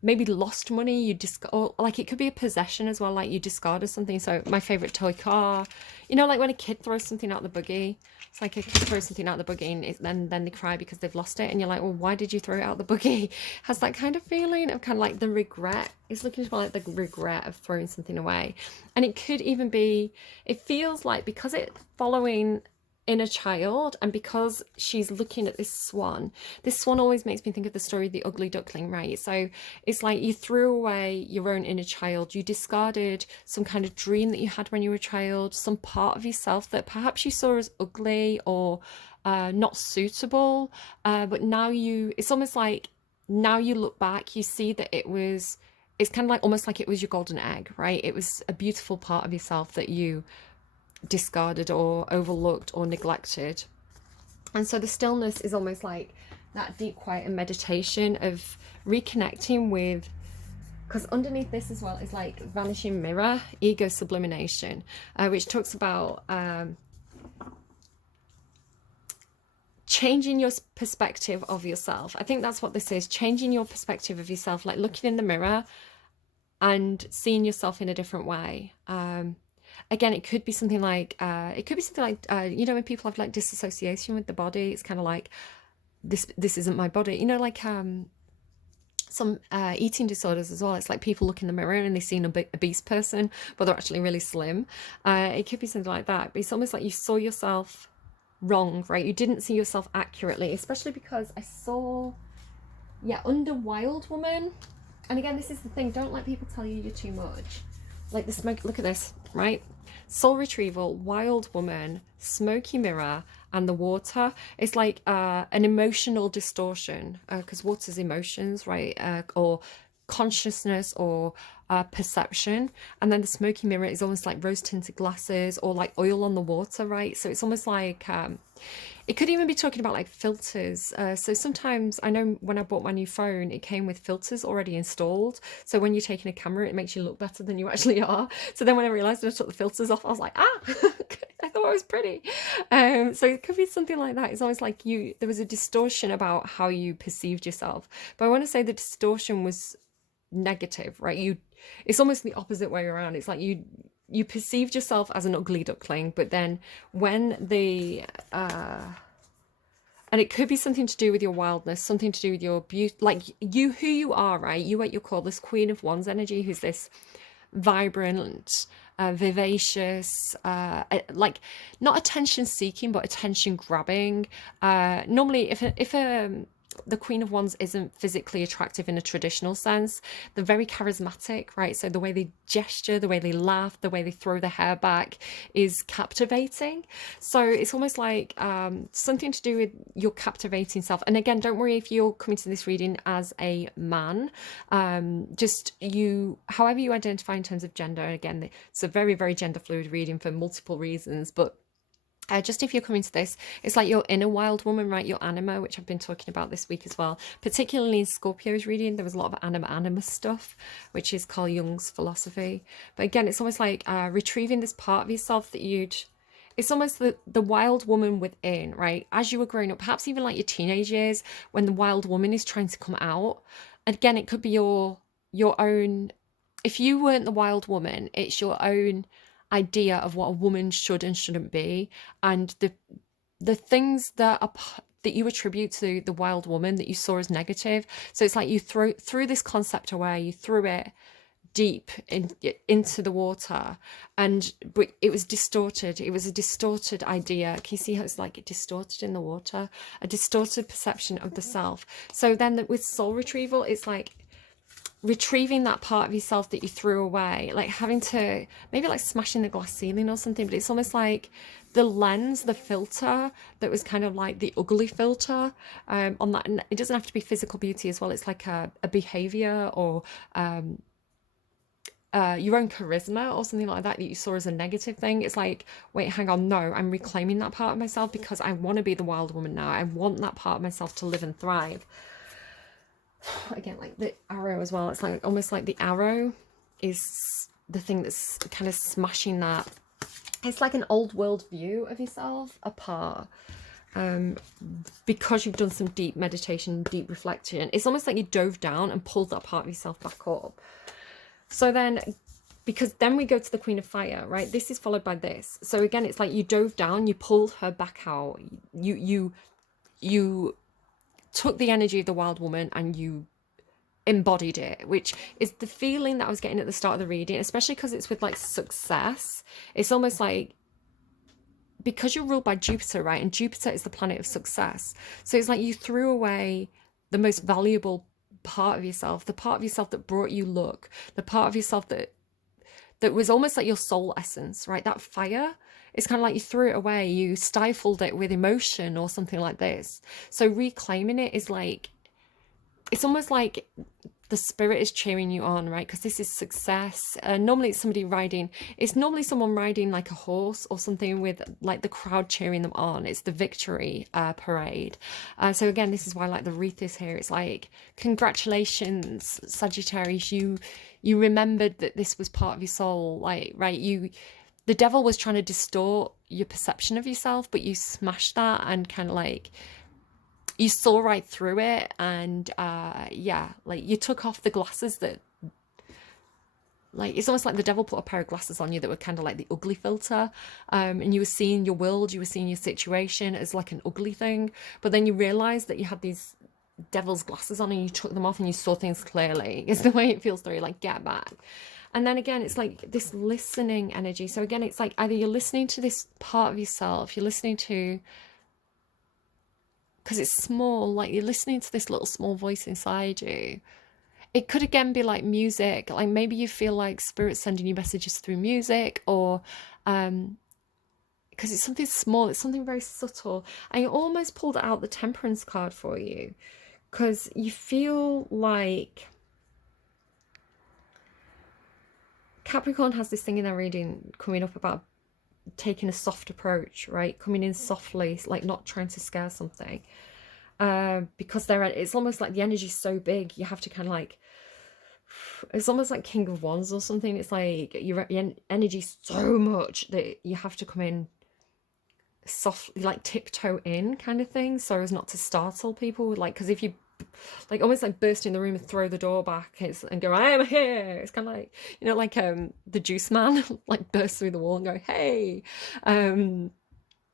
maybe lost money, you or like it could be a possession as well, like you discarded something. So my favorite toy car, you know, like when a kid throws something out the buggy, it's like a kid throws something out the buggy and then they cry because they've lost it, and you're like, well, why did you throw it out the buggy? Has that kind of feeling of kind of like the regret. It's looking for like the regret of throwing something away. And it could even be, it feels like, because it's following inner child, and because she's looking at this swan always makes me think of the story of the ugly duckling, right? So it's like you threw away your own inner child, you discarded some kind of dream that you had when you were a child, some part of yourself that perhaps you saw as ugly or not suitable, but now it's almost like now you look back, you see that it's kind of like almost like it was your golden egg, right? It was a beautiful part of yourself that you discarded or overlooked or neglected. And so the stillness is almost like that deep quiet and meditation of reconnecting with, because underneath this as well is like vanishing mirror, ego sublimation, which talks about changing your perspective of yourself. I think that's what this is, changing your perspective of yourself, like looking in the mirror and seeing yourself in a different way. Again, it could be something like you know, when people have like disassociation with the body, it's kind of like this isn't my body, you know, like some eating disorders as well. It's like people look in the mirror and they see an obese person, but they're actually really slim. It could be something like that, but it's almost like you saw yourself wrong, right? You didn't see yourself accurately, especially because I saw, under Wild Woman. And again, this is the thing, don't let people tell you you're too much. Like the smoke, look at this, right? Soul retrieval, Wild Woman, smoky mirror, and the water. It's like an emotional distortion, because water's emotions, right? Or consciousness, or perception. And then the smoky mirror is almost like rose tinted glasses, or like oil on the water, right? So it's almost like it could even be talking about like filters. So sometimes, I know when I bought my new phone, it came with filters already installed. So when you're taking a camera, it makes you look better than you actually are. So then when I realized that I took the filters off, I was like, I thought I was pretty. So it could be something like that. It's almost like there was a distortion about how you perceived yourself. But I want to say the distortion was negative, right? It's almost the opposite way around. It's like you perceived yourself as an ugly duckling, but then when and it could be something to do with your wildness, something to do with your beauty, like who you are, right? You at your core, this Queen of Wands energy, who's this vibrant, vivacious, like not attention seeking, but attention grabbing. Normally, if the Queen of Wands isn't physically attractive in a traditional sense. They're very charismatic, right? So the way they gesture, the way they laugh, the way they throw their hair back is captivating. So it's almost like something to do with your captivating self. And again, don't worry if you're coming to this reading as a man. Just you, however you identify in terms of gender. And again, it's a very, very gender fluid reading for multiple reasons, but just if you're coming to this, it's like your inner wild woman, right? Your anima, which I've been talking about this week as well. Particularly in Scorpio's reading, there was a lot of anima stuff, which is Carl Jung's philosophy. But again, it's almost like retrieving this part of yourself that you'd... It's almost the wild woman within, right? As you were growing up, perhaps even like your teenage years, when the wild woman is trying to come out. Again, it could be your own... If you weren't the wild woman, it's your own idea of what a woman should and shouldn't be, and the things that are that you attribute to the wild woman that you saw as negative. So it's like you threw this concept away, you threw it deep into the water, but it was distorted. It was a distorted idea. Can you see how it's like distorted in the water? A distorted perception of the self. So then with soul retrieval, it's like retrieving that part of yourself that you threw away, like having to maybe like smashing the glass ceiling or something. But it's almost like the lens, the filter that was kind of like the ugly filter on that. And it doesn't have to be physical beauty as well. It's like a behavior or your own charisma or something like that you saw as a negative thing. It's like, wait, hang on, no, I'm reclaiming that part of myself because I want to be the wild woman now. I want that part of myself to live and thrive. Again, like the arrow as well, it's like almost like the arrow is the thing that's kind of smashing that. It's like an old world view of yourself apart, because you've done some deep meditation, deep reflection. It's almost like you dove down and pulled that part of yourself back up. So then, because then we go to the Queen of Fire, right? This is followed by this. So again, it's like you dove down, you pulled her back out, you took the energy of the wild woman and you embodied it, which is the feeling that I was getting at the start of the reading, especially because it's with like success. It's almost like, because you're ruled by Jupiter, right? And Jupiter is the planet of success. So it's like you threw away the most valuable part of yourself, the part of yourself that brought you luck, the part of yourself that was almost like your soul essence, right? That fire. It's kind of like you threw it away, you stifled it with emotion or something like this. So reclaiming it is like, it's almost like the spirit is cheering you on, right? Because this is success. Normally it's normally someone riding like a horse or something with like the crowd cheering them on. It's the victory parade. So again, this is why like the wreath is here. It's like, congratulations, Sagittarius. You remembered that this was part of your soul, like, right? The devil was trying to distort your perception of yourself, but you smashed that and kind of like, you saw right through it. And yeah, like you took off the glasses that, like, it's almost like the devil put a pair of glasses on you that were kind of like the ugly filter. And you were seeing your world, you were seeing your situation as like an ugly thing. But then you realized that you had these devil's glasses on and you took them off and you saw things clearly. It's the way it feels through, like, get back. And then again, it's like this listening energy. So again, it's like either you're listening to this part of yourself, you're listening to, because it's small, like you're listening to this little small voice inside you. It could again be like music, like maybe you feel like spirit's sending you messages through music, or because it's something small, it's something very subtle. I almost pulled out the Temperance card for you because you feel like Capricorn has this thing in their reading coming up about taking a soft approach, right? Coming in softly, like not trying to scare something. Because it's almost like the energy's so big, you have to kind of like, it's almost like King of Wands or something. It's like your energy's so much that you have to come in softly, like tiptoe in kind of thing, so as not to startle people. Like, because if you like almost like burst in the room and throw the door back and go, I am here. It's kind of like, you know, like the juice man like burst through the wall and go, hey,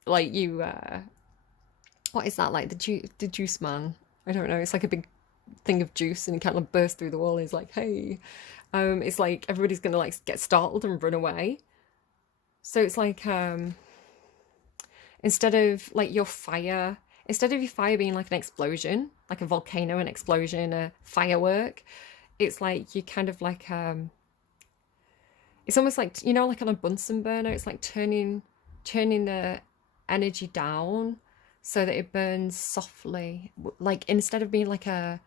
like you what is that, like the juice man? I don't know. It's like a big thing of juice and he kind of burst through the wall and he's like, hey. It's like everybody's gonna like get startled and run away. So it's like instead of like your fire, instead of your fire being like an explosion, like a volcano, an explosion, a firework, it's like you kind of like it's almost like, you know, like on a Bunsen burner, it's like turning the energy down so that it burns softly. Like instead of being like a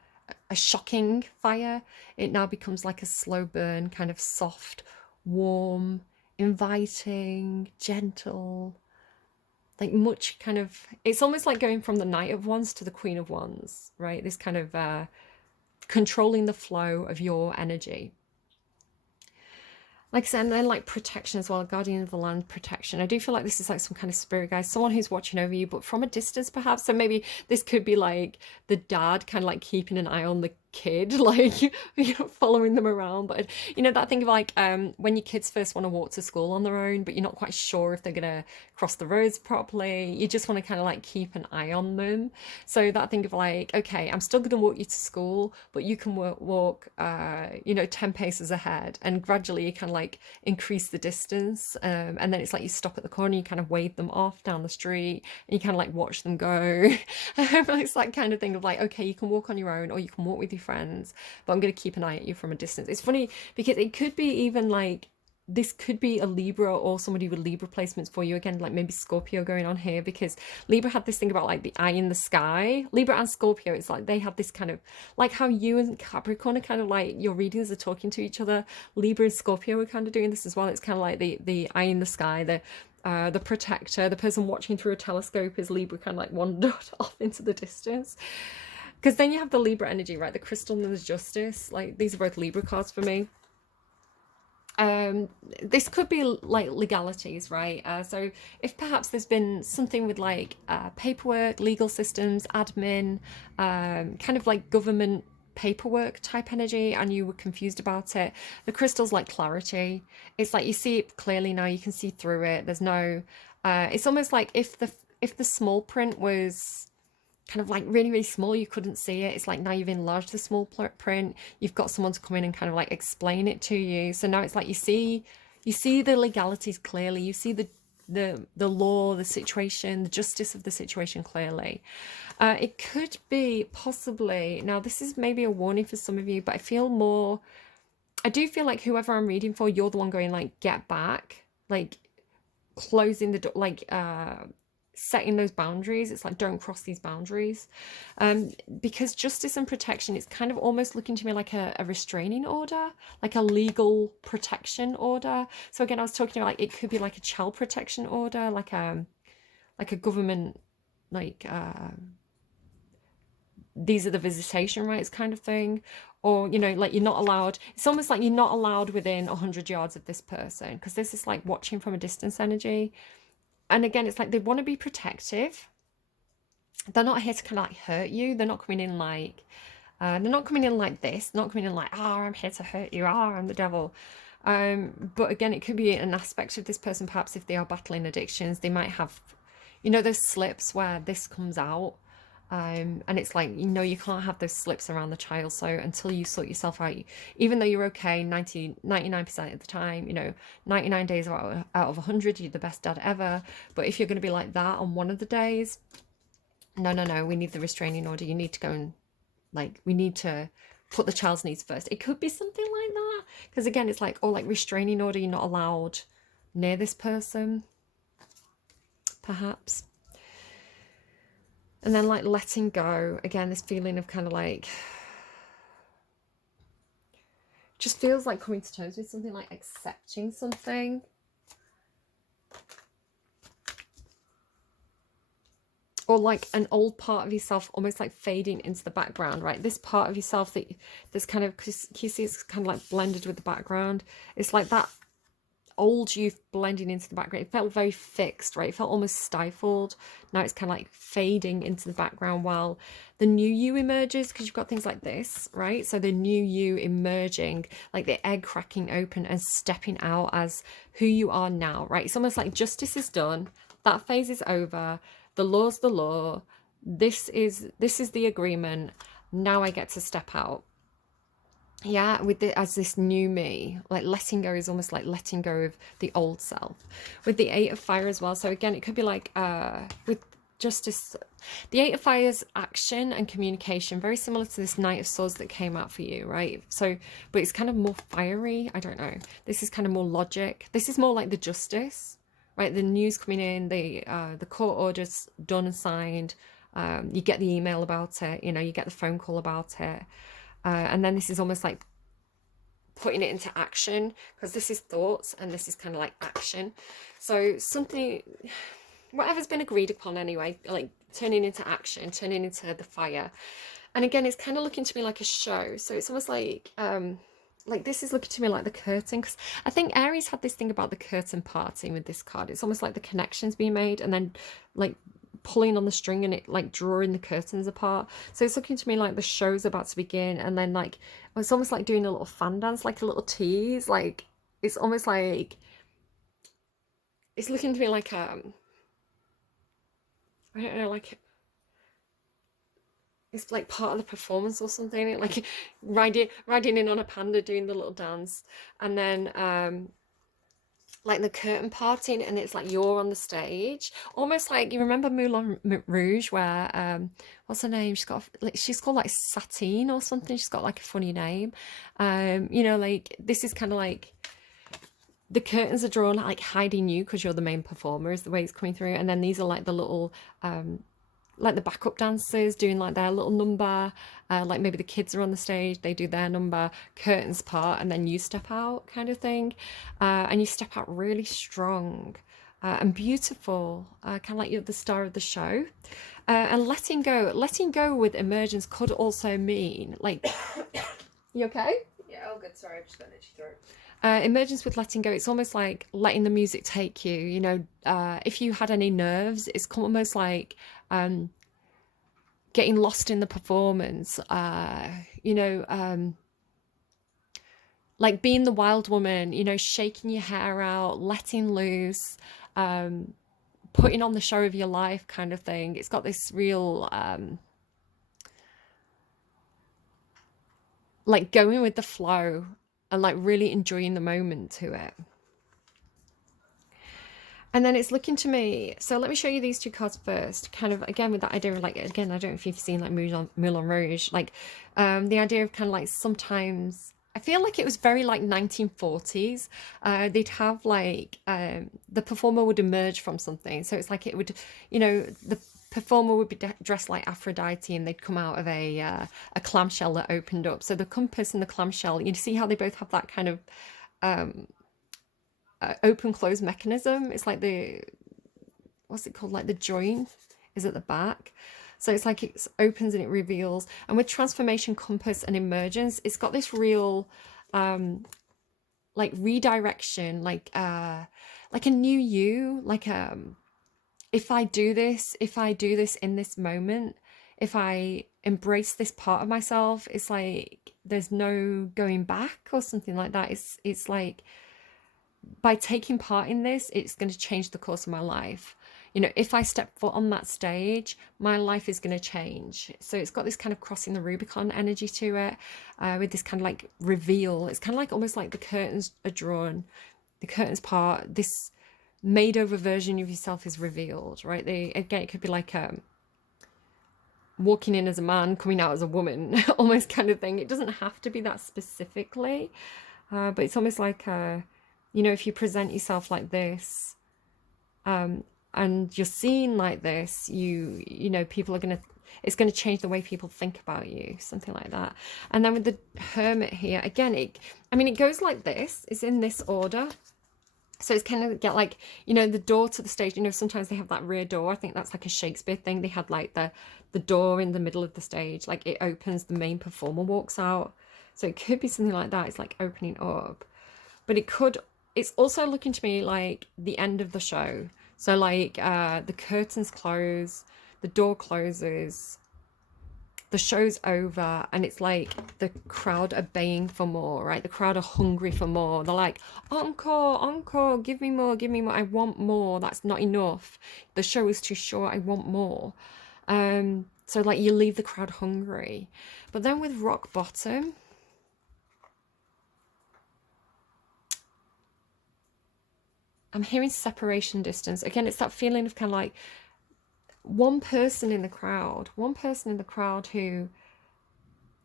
shocking fire, it now becomes like a slow burn, kind of soft, warm, inviting, gentle, like much kind of, it's almost like going from the Knight of Wands to the Queen of Wands, right? This kind of controlling the flow of your energy. Like I said, and then like protection as well, guardian of the land, protection. I do feel like this is like some kind of spirit guide, someone who's watching over you, but from a distance perhaps. So maybe this could be like the dad kind of like keeping an eye on the kid, like, you know, following them around. But you know, that thing of like when your kids first want to walk to school on their own, but you're not quite sure if they're gonna cross the roads properly. You just want to kind of like keep an eye on them. So that thing of like, okay, I'm still gonna walk you to school, but you can walk you know, 10 paces ahead, and gradually you kind of like increase the distance, and then it's like you stop at the corner, you kind of wave them off down the street, and you kind of like watch them go. It's that kind of thing of like, okay, you can walk on your own or you can walk with your friends, but I'm going to keep an eye at you from a distance. It's funny because it could be even like, this could be a Libra or somebody with Libra placements for you. Again, like maybe Scorpio going on here, because Libra had this thing about like the eye in the sky. Libra and Scorpio, it's like they have this kind of, like how you and Capricorn are kind of like, your readings are talking to each other. Libra and Scorpio are kind of doing this as well. It's kind of like the eye in the sky, the protector, the person watching through a telescope is Libra, kind of like wandered off into the distance. Because then you have the Libra energy, right? The crystal and the justice. Like these are both Libra cards for me. This could be like legalities, right? So if perhaps there's been something with like paperwork, legal systems, admin, kind of like government paperwork type energy, and you were confused about it, the crystal's like clarity. It's like you see it clearly now, you can see through it. There's no it's almost like if the small print was kind of like really, really small, you couldn't see it. It's like now you've enlarged the small print, you've got someone to come in and kind of like explain it to you. So now it's like you see the legalities clearly, you see the law, the situation, the justice of the situation clearly. It could be possibly, now this is maybe a warning for some of you, but I do feel like whoever I'm reading for, you're the one going like, get back, like closing the door, like setting those boundaries. It's like, don't cross these boundaries, because justice and protection, it's kind of almost looking to me like a restraining order, like a legal protection order. So again, I was talking about like, it could be like a child protection order, like a government, like these are the visitation rights kind of thing. Or, you know, like you're not allowed, it's almost like you're not allowed within 100 yards of this person, because this is like watching from a distance energy. And again, it's like they want to be protective. They're not here to kind of like hurt you. They're not coming in like, this, not coming in like, oh, I'm here to hurt you, oh, I'm the devil. But again, it could be an aspect of this person, perhaps if they are battling addictions, they might have, you know, those slips where this comes out. And it's like, you know, you can't have those slips around the child. So until you sort yourself out, even though you're okay 99% of the time, you know, 99 days out of 100, you're the best dad ever. But if you're going to be like that on one of the days, no, we need the restraining order. You need to go and like, we need to put the child's needs first. It could be something like that. Because again, it's like, oh, like restraining order, you're not allowed near this person, perhaps. And then like letting go, again, this feeling of kind of like, just feels like coming to terms with something, like accepting something. Or like an old part of yourself almost like fading into the background, right? This part of yourself that's kind of, can you see it's kind of like blended with the background? It's like that old youth blending into the background. It felt very fixed, right? It felt almost stifled. Now it's kind of like fading into the background while the new you emerges, because you've got things like this, right? So the new you emerging, like the egg cracking open and stepping out as who you are now, right? It's almost like justice is done, that phase is over, the law's the law, this is the agreement, now I get to step out. Yeah, as this new me, like letting go is almost like letting go of the old self. With the 8 of fire as well, so again, it could be like with justice. The Eight of Fires, action and communication, very similar to this Knight of Swords that came out for you, right? So, but it's kind of more fiery. I don't know. This is kind of more logic. This is more like the justice, right? The news coming in, the court orders done and signed. You get the email about it. You know, you get the phone call about it, and then this is almost like putting it into action, because this is thoughts and this is kind of like action. So something, whatever's been agreed upon anyway, like turning into action, turning into the fire. And again, it's kind of looking to me like a show. So it's almost like this is looking to me like the curtain, because I think Aries had this thing about the curtain parting with this card. It's almost like the connections being made and then like pulling on the string and it like drawing the curtains apart. So it's looking to me like the show's about to begin, and then like it's almost like doing a little fan dance, like a little tease. Like it's almost like it's looking to me like I don't know, like it's like part of the performance or something, like riding in on a panda doing the little dance, and then like the curtain parting, and it's like you're on the stage, almost like, you remember Moulin Rouge, where what's her name, she's called like Satine or something, she's got like a funny name, you know, like this is kind of like the curtains are drawn, like hiding you because you're the main performer is the way it's coming through, and then these are like the little like the backup dancers doing like their little number, like maybe the kids are on the stage, they do their number, curtains part, and then you step out kind of thing, and you step out really strong and beautiful, kind of like you're the star of the show. And letting go with emergence could also mean like you okay? Yeah, all good. Sorry, I've just got an itchy throat. Emergence with letting go, it's almost like letting the music take you, you know. If you had any nerves, it's almost like getting lost in the performance, you know, like being the wild woman, you know, shaking your hair out, letting loose, putting on the show of your life kind of thing. It's got this real like going with the flow and like really enjoying the moment to it. And then it's looking to me, so let me show you these two cards first, kind of again with that idea of like, again, I don't know if you've seen like Moulin Rouge, like the idea of kind of like, sometimes I feel like it was very like 1940s. They'd have like the performer would emerge from something, so it's like it would, you know, the performer would be dressed like Aphrodite, and they'd come out of a clamshell that opened up. So the compass and the clamshell, you see how they both have that kind of open close mechanism. It's like the, what's it called, like the join is at the back, so it's like it opens and it reveals. And with transformation, compass, and emergence, it's got this real like redirection, like a new you, like if I do this in this moment, if I embrace this part of myself, it's like there's no going back or something like that. It's like, by taking part in this, it's going to change the course of my life. You know, if I step foot on that stage, my life is going to change. So it's got this kind of crossing the Rubicon energy to it, with this kind of like reveal. It's kind of like almost like the curtains are drawn, the curtains part, this made over version of yourself is revealed, right? Again, it could be like walking in as a man, coming out as a woman, almost kind of thing. It doesn't have to be that specifically, but it's almost like you know, if you present yourself like this, and you're seen like this, you know, people are gonna, it's gonna change the way people think about you, something like that. And then with the Hermit here, again, it goes like this. It's in this order. So it's kind of get like, you know, the door to the stage, you know, sometimes they have that rear door. I think that's like a Shakespeare thing. They had like the door in the middle of the stage, like it opens, the main performer walks out. So it could be something like that. It's like opening up, but it's also looking to me like the end of the show. So like the curtains close, the door closes, the show's over, and it's like the crowd are baying for more, right? The crowd are hungry for more. They're like, encore, encore, give me more, I want more. That's not enough. The show is too short, I want more. So like you leave the crowd hungry. But then with rock bottom, I'm hearing separation, distance. Again, it's that feeling of kind of like one person in the crowd, who,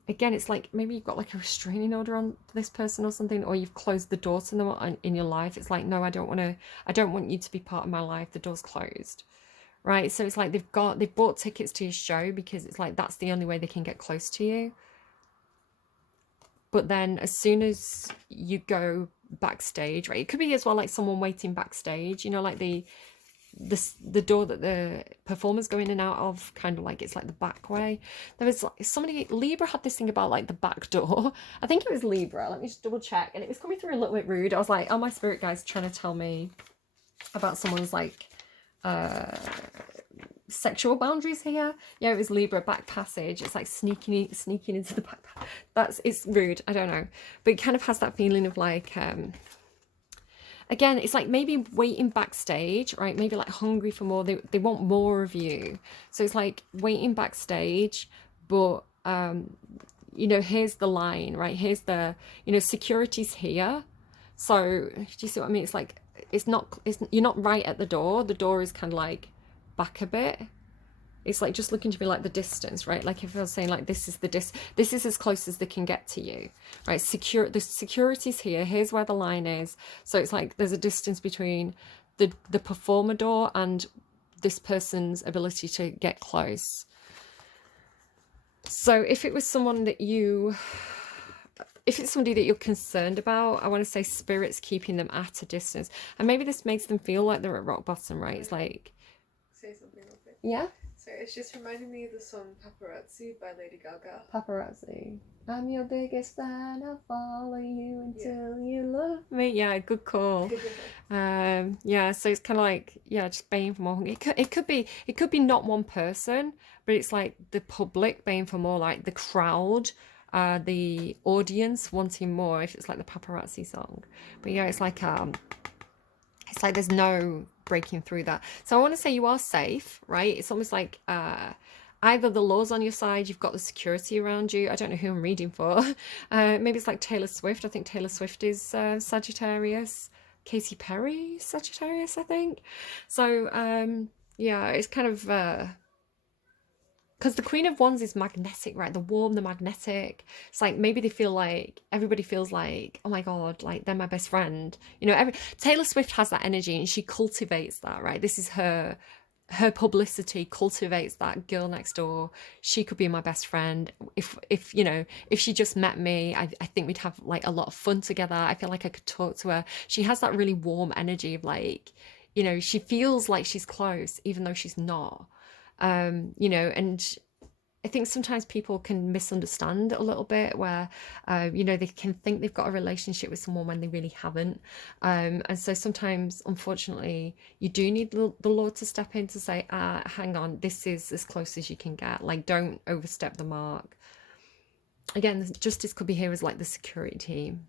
again, it's like maybe you've got like a restraining order on this person or something, or you've closed the door to them in your life. It's like, no, I don't want you to be part of my life. The door's closed, right? So it's like they've bought tickets to your show because it's like that's the only way they can get close to you. But then as soon as you go backstage, right, it could be as well like someone waiting backstage, you know, like the door that the performers go in and out of, kind of like it's like the back way. There was like somebody, Libra had this thing about like the back door. I think it was Libra, let me just double check, and it was coming through a little bit rude. I was like, oh, my spirit guide's trying to tell me about someone's like sexual boundaries here. Yeah, it was Libra, back passage. It's like sneaking into the back. It's rude, I don't know, but it kind of has that feeling of like again, it's like maybe waiting backstage, right? Maybe like hungry for more. They want more of you. So it's like waiting backstage, but you know, here's the line, right? Here's the, you know, security's here. So do you see what I mean? It's like you're not right at the door. The door is kind of like back a bit. It's like just looking to be like the distance, right? Like if I was saying like this is as close as they can get to you, right? The security's here. Here's where the line is. So it's like there's a distance between the performer door and this person's ability to get close. So if it was someone that if it's somebody that you're concerned about, I want to say spirit's keeping them at a distance, and maybe this makes them feel like they're at rock bottom, right? It's like, say something real quick. yeah. So it's just reminding me of the song Paparazzi by Lady Gaga. Paparazzi. I'm your biggest fan, I'll follow you until you love me. Yeah, good call. Yeah, so it's kind of like, yeah, just baying for more. It could be not one person, but it's like the public baying for more, like the crowd, the audience wanting more, if it's like the paparazzi song. But yeah, it's like there's no breaking through that. So I want to say you are safe, right? It's almost like either the law's on your side, you've got the security around you. I don't know who I'm reading for. Maybe it's like Taylor Swift. I think Taylor Swift is Sagittarius. Katy Perry, Sagittarius, I think. So yeah, it's kind of because the Queen of Wands is magnetic, right? The warm, the magnetic. It's like maybe they feel like, everybody feels like, oh my God, like they're my best friend. You know, Taylor Swift has that energy and she cultivates that, right? This is her publicity cultivates that girl next door. She could be my best friend. If you know, if she just met me, I think we'd have like a lot of fun together. I feel like I could talk to her. She has that really warm energy of like, you know, she feels like she's close even though she's not. You know, and I think sometimes people can misunderstand a little bit where, you know, they can think they've got a relationship with someone when they really haven't. And so sometimes, unfortunately, you do need the Lord to step in to say, hang on, this is as close as you can get. Like, don't overstep the mark. Again, the justice could be here as like the security team.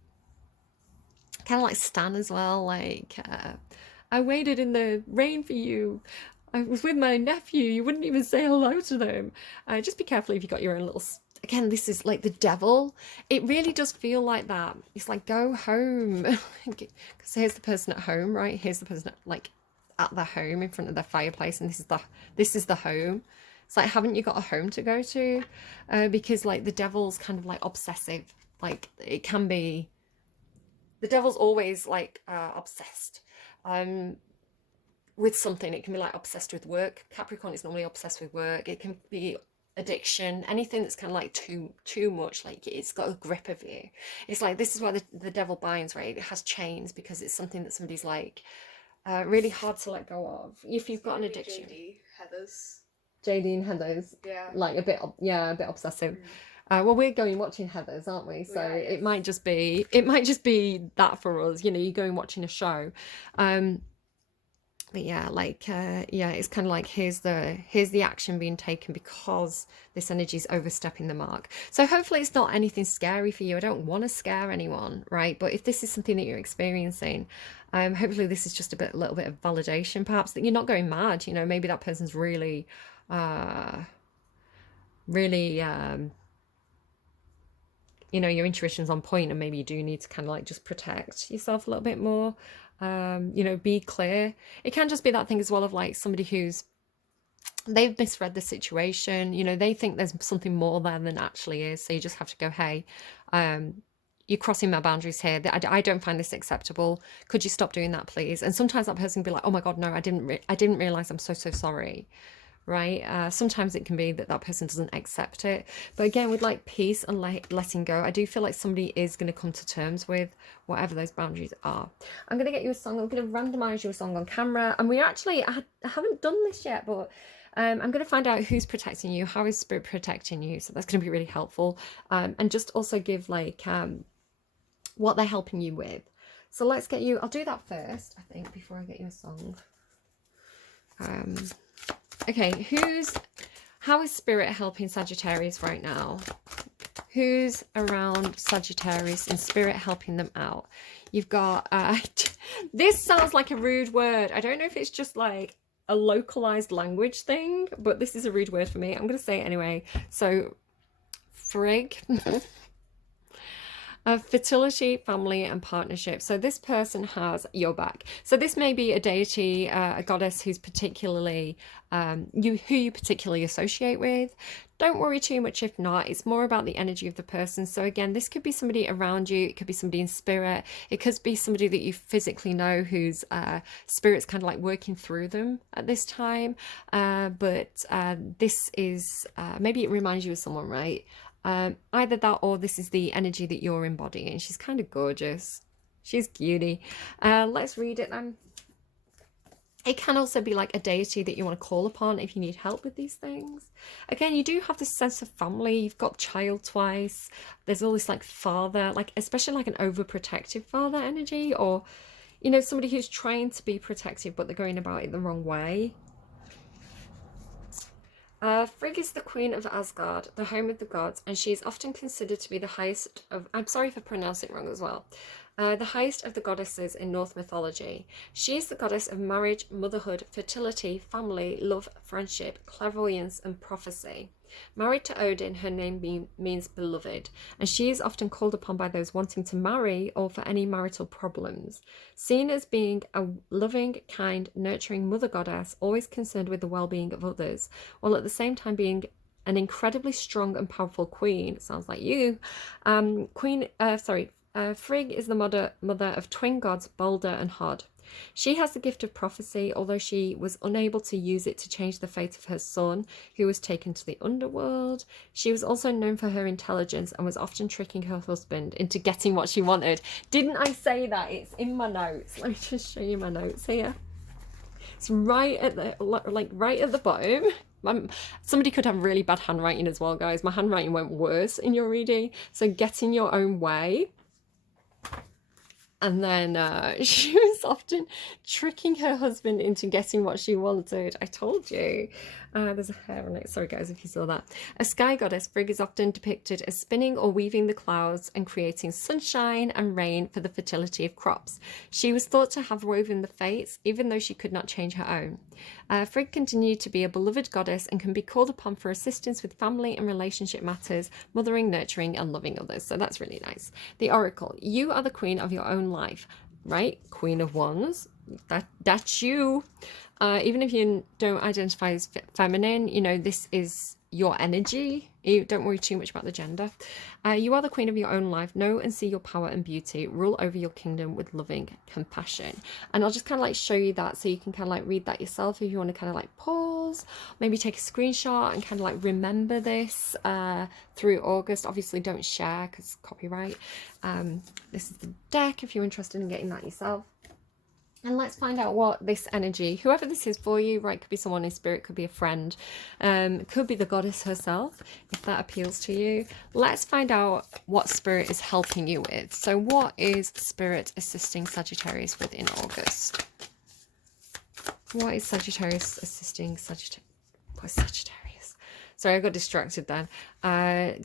Kind of like Stan as well, like, I waited in the rain for you. I was with my nephew. You wouldn't even say hello to them. Just be careful if you got your own little... Again, this is like the devil. It really does feel like that. It's like, go home. Because here's the person at home, right? Here's the person like at their home in front of their fireplace. And this is the home. It's like, haven't you got a home to go to? Because like the devil's kind of like obsessive. Like it can be... The devil's always like obsessed. With something. It can be like obsessed with work. Capricorn is normally obsessed with work. It can be addiction, anything that's kind of like too much, like it's got a grip of you. It's like, this is why the devil binds, right? It has chains because it's something that somebody's like really hard to let go of. If you've got an addiction. JD and Heather's, yeah, like a bit obsessive. Well, we're going watching Heather's, aren't we? So yeah, yes. it might just be that for us, you know. You're going watching a show. But yeah, like yeah, it's kind of like here's the action being taken because this energy is overstepping the mark. So hopefully it's not anything scary for you. I don't want to scare anyone, right? But if this is something that you're experiencing, hopefully this is just a little bit of validation, perhaps, that you're not going mad. You know, maybe that person's really you know, your intuition's on point, and maybe you do need to kind of like just protect yourself a little bit more. You know, be clear. It can just be that thing as well of like somebody who's they've misread the situation. You know, they think there's something more there than actually is. So you just have to go, hey, you're crossing my boundaries here. I don't find this acceptable. Could you stop doing that, please? And sometimes that person can be like, oh my God, no, I didn't realize. I'm so, so sorry. Right? Sometimes it can be that that person doesn't accept it. But again, with like peace and letting go, I do feel like somebody is going to come to terms with whatever those boundaries are. I'm going to get you a song. I'm going to randomize you a song on camera. And we actually, I haven't done this yet, but I'm going to find out who's protecting you, how is spirit protecting you. So that's going to be really helpful. And just also give like what they're helping you with. So let's get you, I'll do that first, I think, before I get you a song. Okay, how is spirit helping Sagittarius right now? Who's around Sagittarius and spirit helping them out? You've got, this sounds like a rude word. I don't know if it's just like a localized language thing, but this is a rude word for me. I'm going to say it anyway. So, frig. Fertility, family, and partnership. So this person has your back. So this may be a deity, a goddess who's particularly who you particularly associate with. Don't worry too much if not. It's more about the energy of the person. So again, this could be somebody around you. It could be somebody in spirit. It could be somebody that you physically know whose spirit's kind of like working through them at this time. But this is maybe it reminds you of someone, right? Either that or this is the energy that you're embodying. She's kind of gorgeous. She's cutie. Let's read it then. It can also be like a deity that you want to call upon if you need help with these things. Again, you do have this sense of family. You've got child twice. There's all this like father, like especially like an overprotective father energy, or, you know, somebody who's trying to be protective but they're going about it the wrong way. Frigg is the queen of Asgard, the home of the gods, and she is often considered to be the highest of, I'm sorry if I pronounce it wrong as well, the highest of the goddesses in Norse mythology. She is the goddess of marriage, motherhood, fertility, family, love, friendship, clairvoyance, and prophecy. Married to Odin, her name means beloved, and she is often called upon by those wanting to marry or for any marital problems. Seen as being a loving, kind, nurturing mother goddess, always concerned with the well-being of others, while at the same time being an incredibly strong and powerful queen. Sounds like you. Frigg is the mother of twin gods Balder and Hod. She has the gift of prophecy, although she was unable to use it to change the fate of her son, who was taken to the underworld. She was also known for her intelligence and was often tricking her husband into getting what she wanted. Didn't I say that? It's in my notes. Let me just show you my notes here. It's right at the bottom. Somebody could have really bad handwriting as well, guys. My handwriting went worse in your reading. So get in your own way. And then she was often tricking her husband into getting what she wanted. I told you. There's a hair on it. Sorry, guys, if you saw that. A sky goddess, Frigg is often depicted as spinning or weaving the clouds and creating sunshine and rain for the fertility of crops. She was thought to have woven the fates, even though she could not change her own. Frigg continued to be a beloved goddess and can be called upon for assistance with family and relationship matters, mothering, nurturing, and loving others. So that's really nice. The Oracle. You are the queen of your own life, right? Queen of Wands. That's you. Even if you don't identify as feminine, you know, this is your energy. You don't worry too much about the gender. You are the queen of your own life. Know and see your power and beauty. Rule over your kingdom with loving compassion. And I'll just kind of like show you that so you can kind of like read that yourself if you want to kind of like pause, maybe take a screenshot and kind of like remember this through August. Obviously don't share because copyright. This is the deck if you're interested in getting that yourself. And let's find out what this energy, whoever this is for you, right, could be someone in spirit, could be a friend, could be the goddess herself, if that appeals to you. Let's find out what spirit is helping you with. So what is spirit assisting Sagittarius with in August? What is Sagittarius assisting Sagittarius? Sorry, I got distracted then.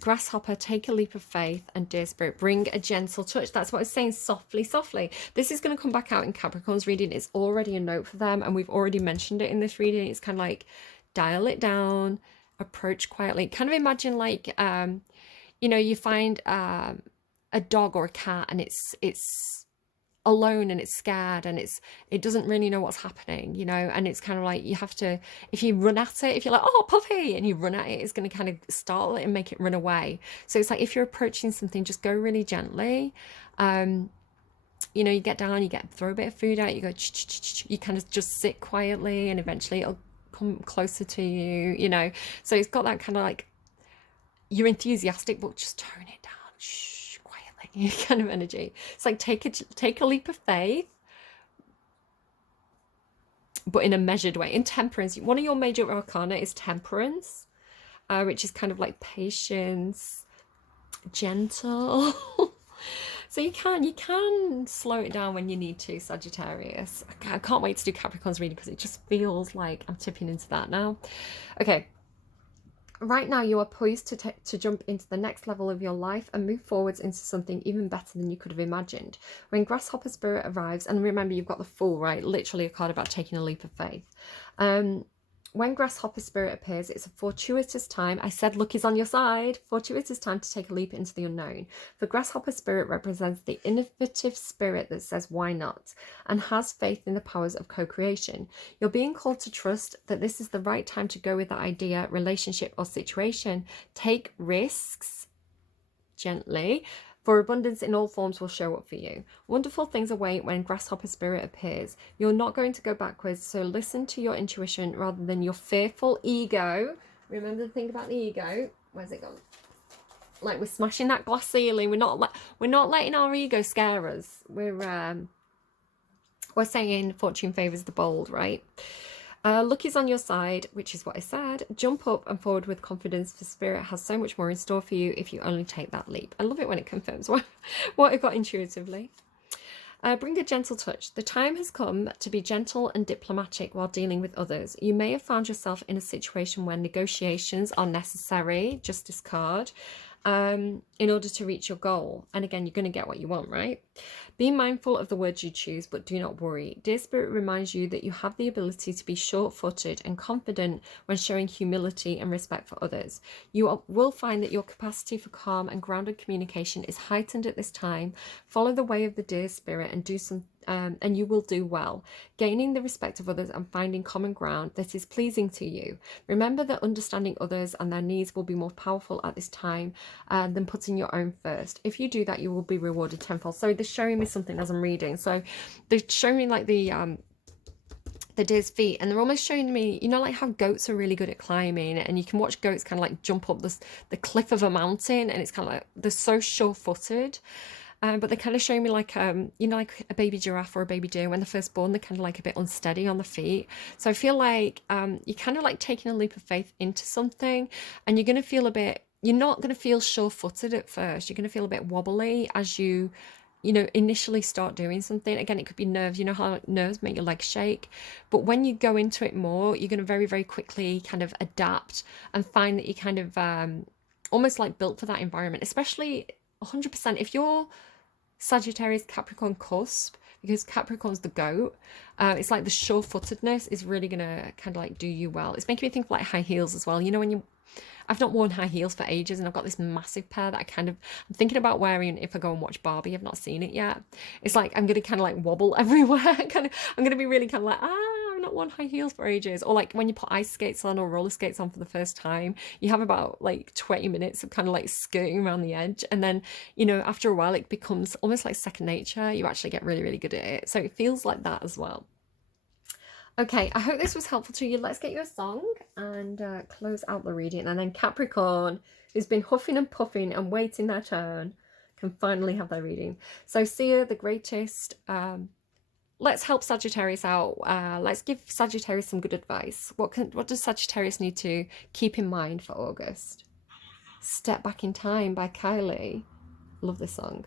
Grasshopper, take a leap of faith, and dear spirit, bring a gentle touch. That's what I was saying, softly, softly. This is going to come back out in Capricorn's reading. It's already a note for them, and we've already mentioned it in this reading. It's kind of like, dial it down, approach quietly. Kind of imagine like, you know, you find a dog or a cat, and it's alone and it's scared and it doesn't really know what's happening, you know, and it's kind of like you have to, if you run at it, if you're like, oh puppy, and you run at it, it's going to kind of startle it and make it run away. So it's like if you're approaching something, just go really gently. You know, you get down, throw a bit of food out, you go you kind of just sit quietly, and eventually it'll come closer to you, you know. So it's got that kind of like, you're enthusiastic but just tone it down, quietly kind of energy. It's like take a leap of faith, but in a measured way. In temperance, one of your major arcana is temperance, which is kind of like patience, gentle. So you can slow it down when you need to, Sagittarius. I can't wait to do Capricorn's reading because it just feels like I'm tipping into that now. Okay. Right now, you are poised to jump into the next level of your life and move forwards into something even better than you could have imagined. When Grasshopper Spirit arrives, and remember, you've got the Fool, right? Literally a card about taking a leap of faith. When Grasshopper Spirit appears, it's a fortuitous time. I said luck is on your side. Fortuitous time to take a leap into the unknown. For Grasshopper Spirit represents the innovative spirit that says why not, and has faith in the powers of co-creation. You're being called to trust that this is the right time to go with that idea, relationship, or situation. Take risks gently, for abundance in all forms will show up for you. Wonderful things await when Grasshopper Spirit appears. You're not going to go backwards, so listen to your intuition rather than your fearful ego. Remember the thing about the ego. Where's it gone? Like, we're smashing that glass ceiling. We're not letting our ego scare us. We're saying fortune favors the bold, right? Luck is on your side, which is what I said. Jump up and forward with confidence, for Spirit has so much more in store for you if you only take that leap. I love it when it confirms what I got intuitively. Bring a gentle touch. The time has come to be gentle and diplomatic while dealing with others. You may have found yourself in a situation where negotiations are necessary, Justice card, in order to reach your goal. And again, you're going to get what you want, right? Be mindful of the words you choose, but do not worry. Dear Spirit reminds you that you have the ability to be short-footed and confident when showing humility and respect for others. You will find that your capacity for calm and grounded communication is heightened at this time. Follow the way of the Dear Spirit and you will do well, gaining the respect of others and finding common ground that is pleasing to you. Remember that understanding others and their needs will be more powerful at this time than putting your own first. If you do that, you will be rewarded tenfold. So they're showing me something as I'm reading. So they're showing me like the deer's feet, and they're almost showing me, you know, like how goats are really good at climbing, and you can watch goats kind of like jump up the cliff of a mountain, and it's kind of like they're so sure-footed. But they're kind of showing me like, you know, like a baby giraffe or a baby deer when they're first born, they're kind of like a bit unsteady on the feet. So I feel like you're kind of like taking a leap of faith into something, and you're going to feel you're not going to feel sure-footed at first. You're going to feel a bit wobbly as you know, initially start doing something. Again, it could be nerves. You know how nerves make your legs shake? But when you go into it more, you're going to very, very quickly kind of adapt and find that you kind of almost like built for that environment, especially 100% if you're Sagittarius Capricorn cusp, because Capricorn's the goat. It's like the sure-footedness is really gonna kind of like do you well. It's making me think of like high heels as well. You know, I've not worn high heels for ages, and I've got this massive pair that I'm thinking about wearing if I go and watch Barbie. I've not seen it yet. It's like I'm gonna kind of like wobble everywhere. I'm gonna be really kind of like, I've not worn high heels for ages. Or like when you put ice skates on or roller skates on for the first time, you have about like 20 minutes of kind of like skirting around the edge, and then, you know, after a while it becomes almost like second nature. You actually get really, really good at it. So it feels like that as well. Okay, I hope this was helpful to you. Let's get you a song and close out the reading. And then Capricorn, who's been huffing and puffing and waiting their turn, can finally have their reading. So Sia, the greatest, let's help Sagittarius out. Let's give Sagittarius some good advice. What does Sagittarius need to keep in mind for August? Step Back in Time by Kylie. Love this song.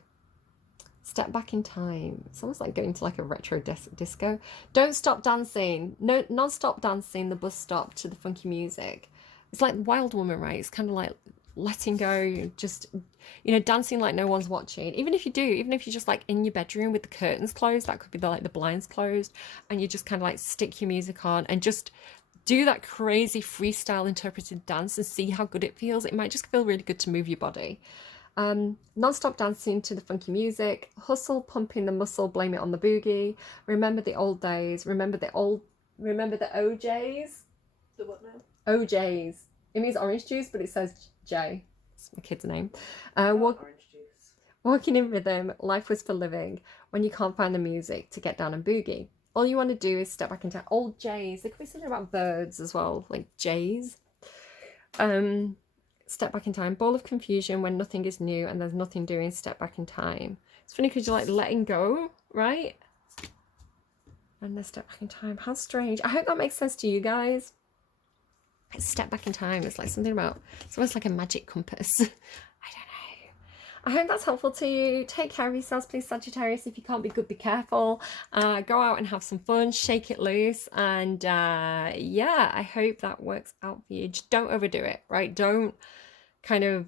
Step back in time. It's almost like going to like a retro disco. Don't stop dancing. No, non-stop dancing. The bus stop to the funky music. It's like Wild Woman, right? It's kind of like letting go, just, you know, dancing like no one's watching. Even if you're just like in your bedroom with the curtains closed, that could be the blinds closed, and you just kind of like stick your music on and just do that crazy freestyle interpreted dance and see how good it feels. It might just feel really good to move your body. Non-stop dancing to the funky music, hustle, pumping the muscle, blame it on the boogie. Remember the old days. Remember the OJs. The what now? OJs. It means orange juice, but it says J. It's my kid's name. Orange juice. Walking in rhythm, life was for living. When you can't find the music to get down and boogie, all you want to do is step back into old J's. There could be something about birds as well, like J's. Step back in time. Ball of confusion when nothing is new and there's nothing doing. Step back in time. It's funny because you're like letting go, right? And then step back in time. How strange. I hope that makes sense to you guys. Step back in time. It's like something about, it's almost like a magic compass. I don't know. I hope that's helpful to you. Take care of yourselves, please, Sagittarius. If you can't be good, be careful. Go out and have some fun. Shake it loose. And yeah, I hope that works out for you. Just don't overdo it, right? Don't kind of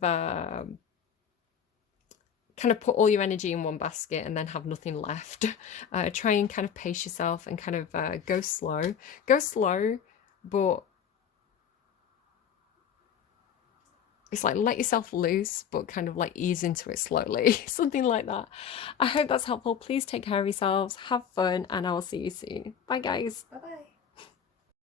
put all your energy in one basket and then have nothing left. Try and kind of pace yourself and kind of go slow. Go slow, but it's like let yourself loose, but kind of like ease into it slowly. Something like that. I hope that's helpful. Please take care of yourselves. Have fun, and I will see you soon. Bye, guys. Bye-bye.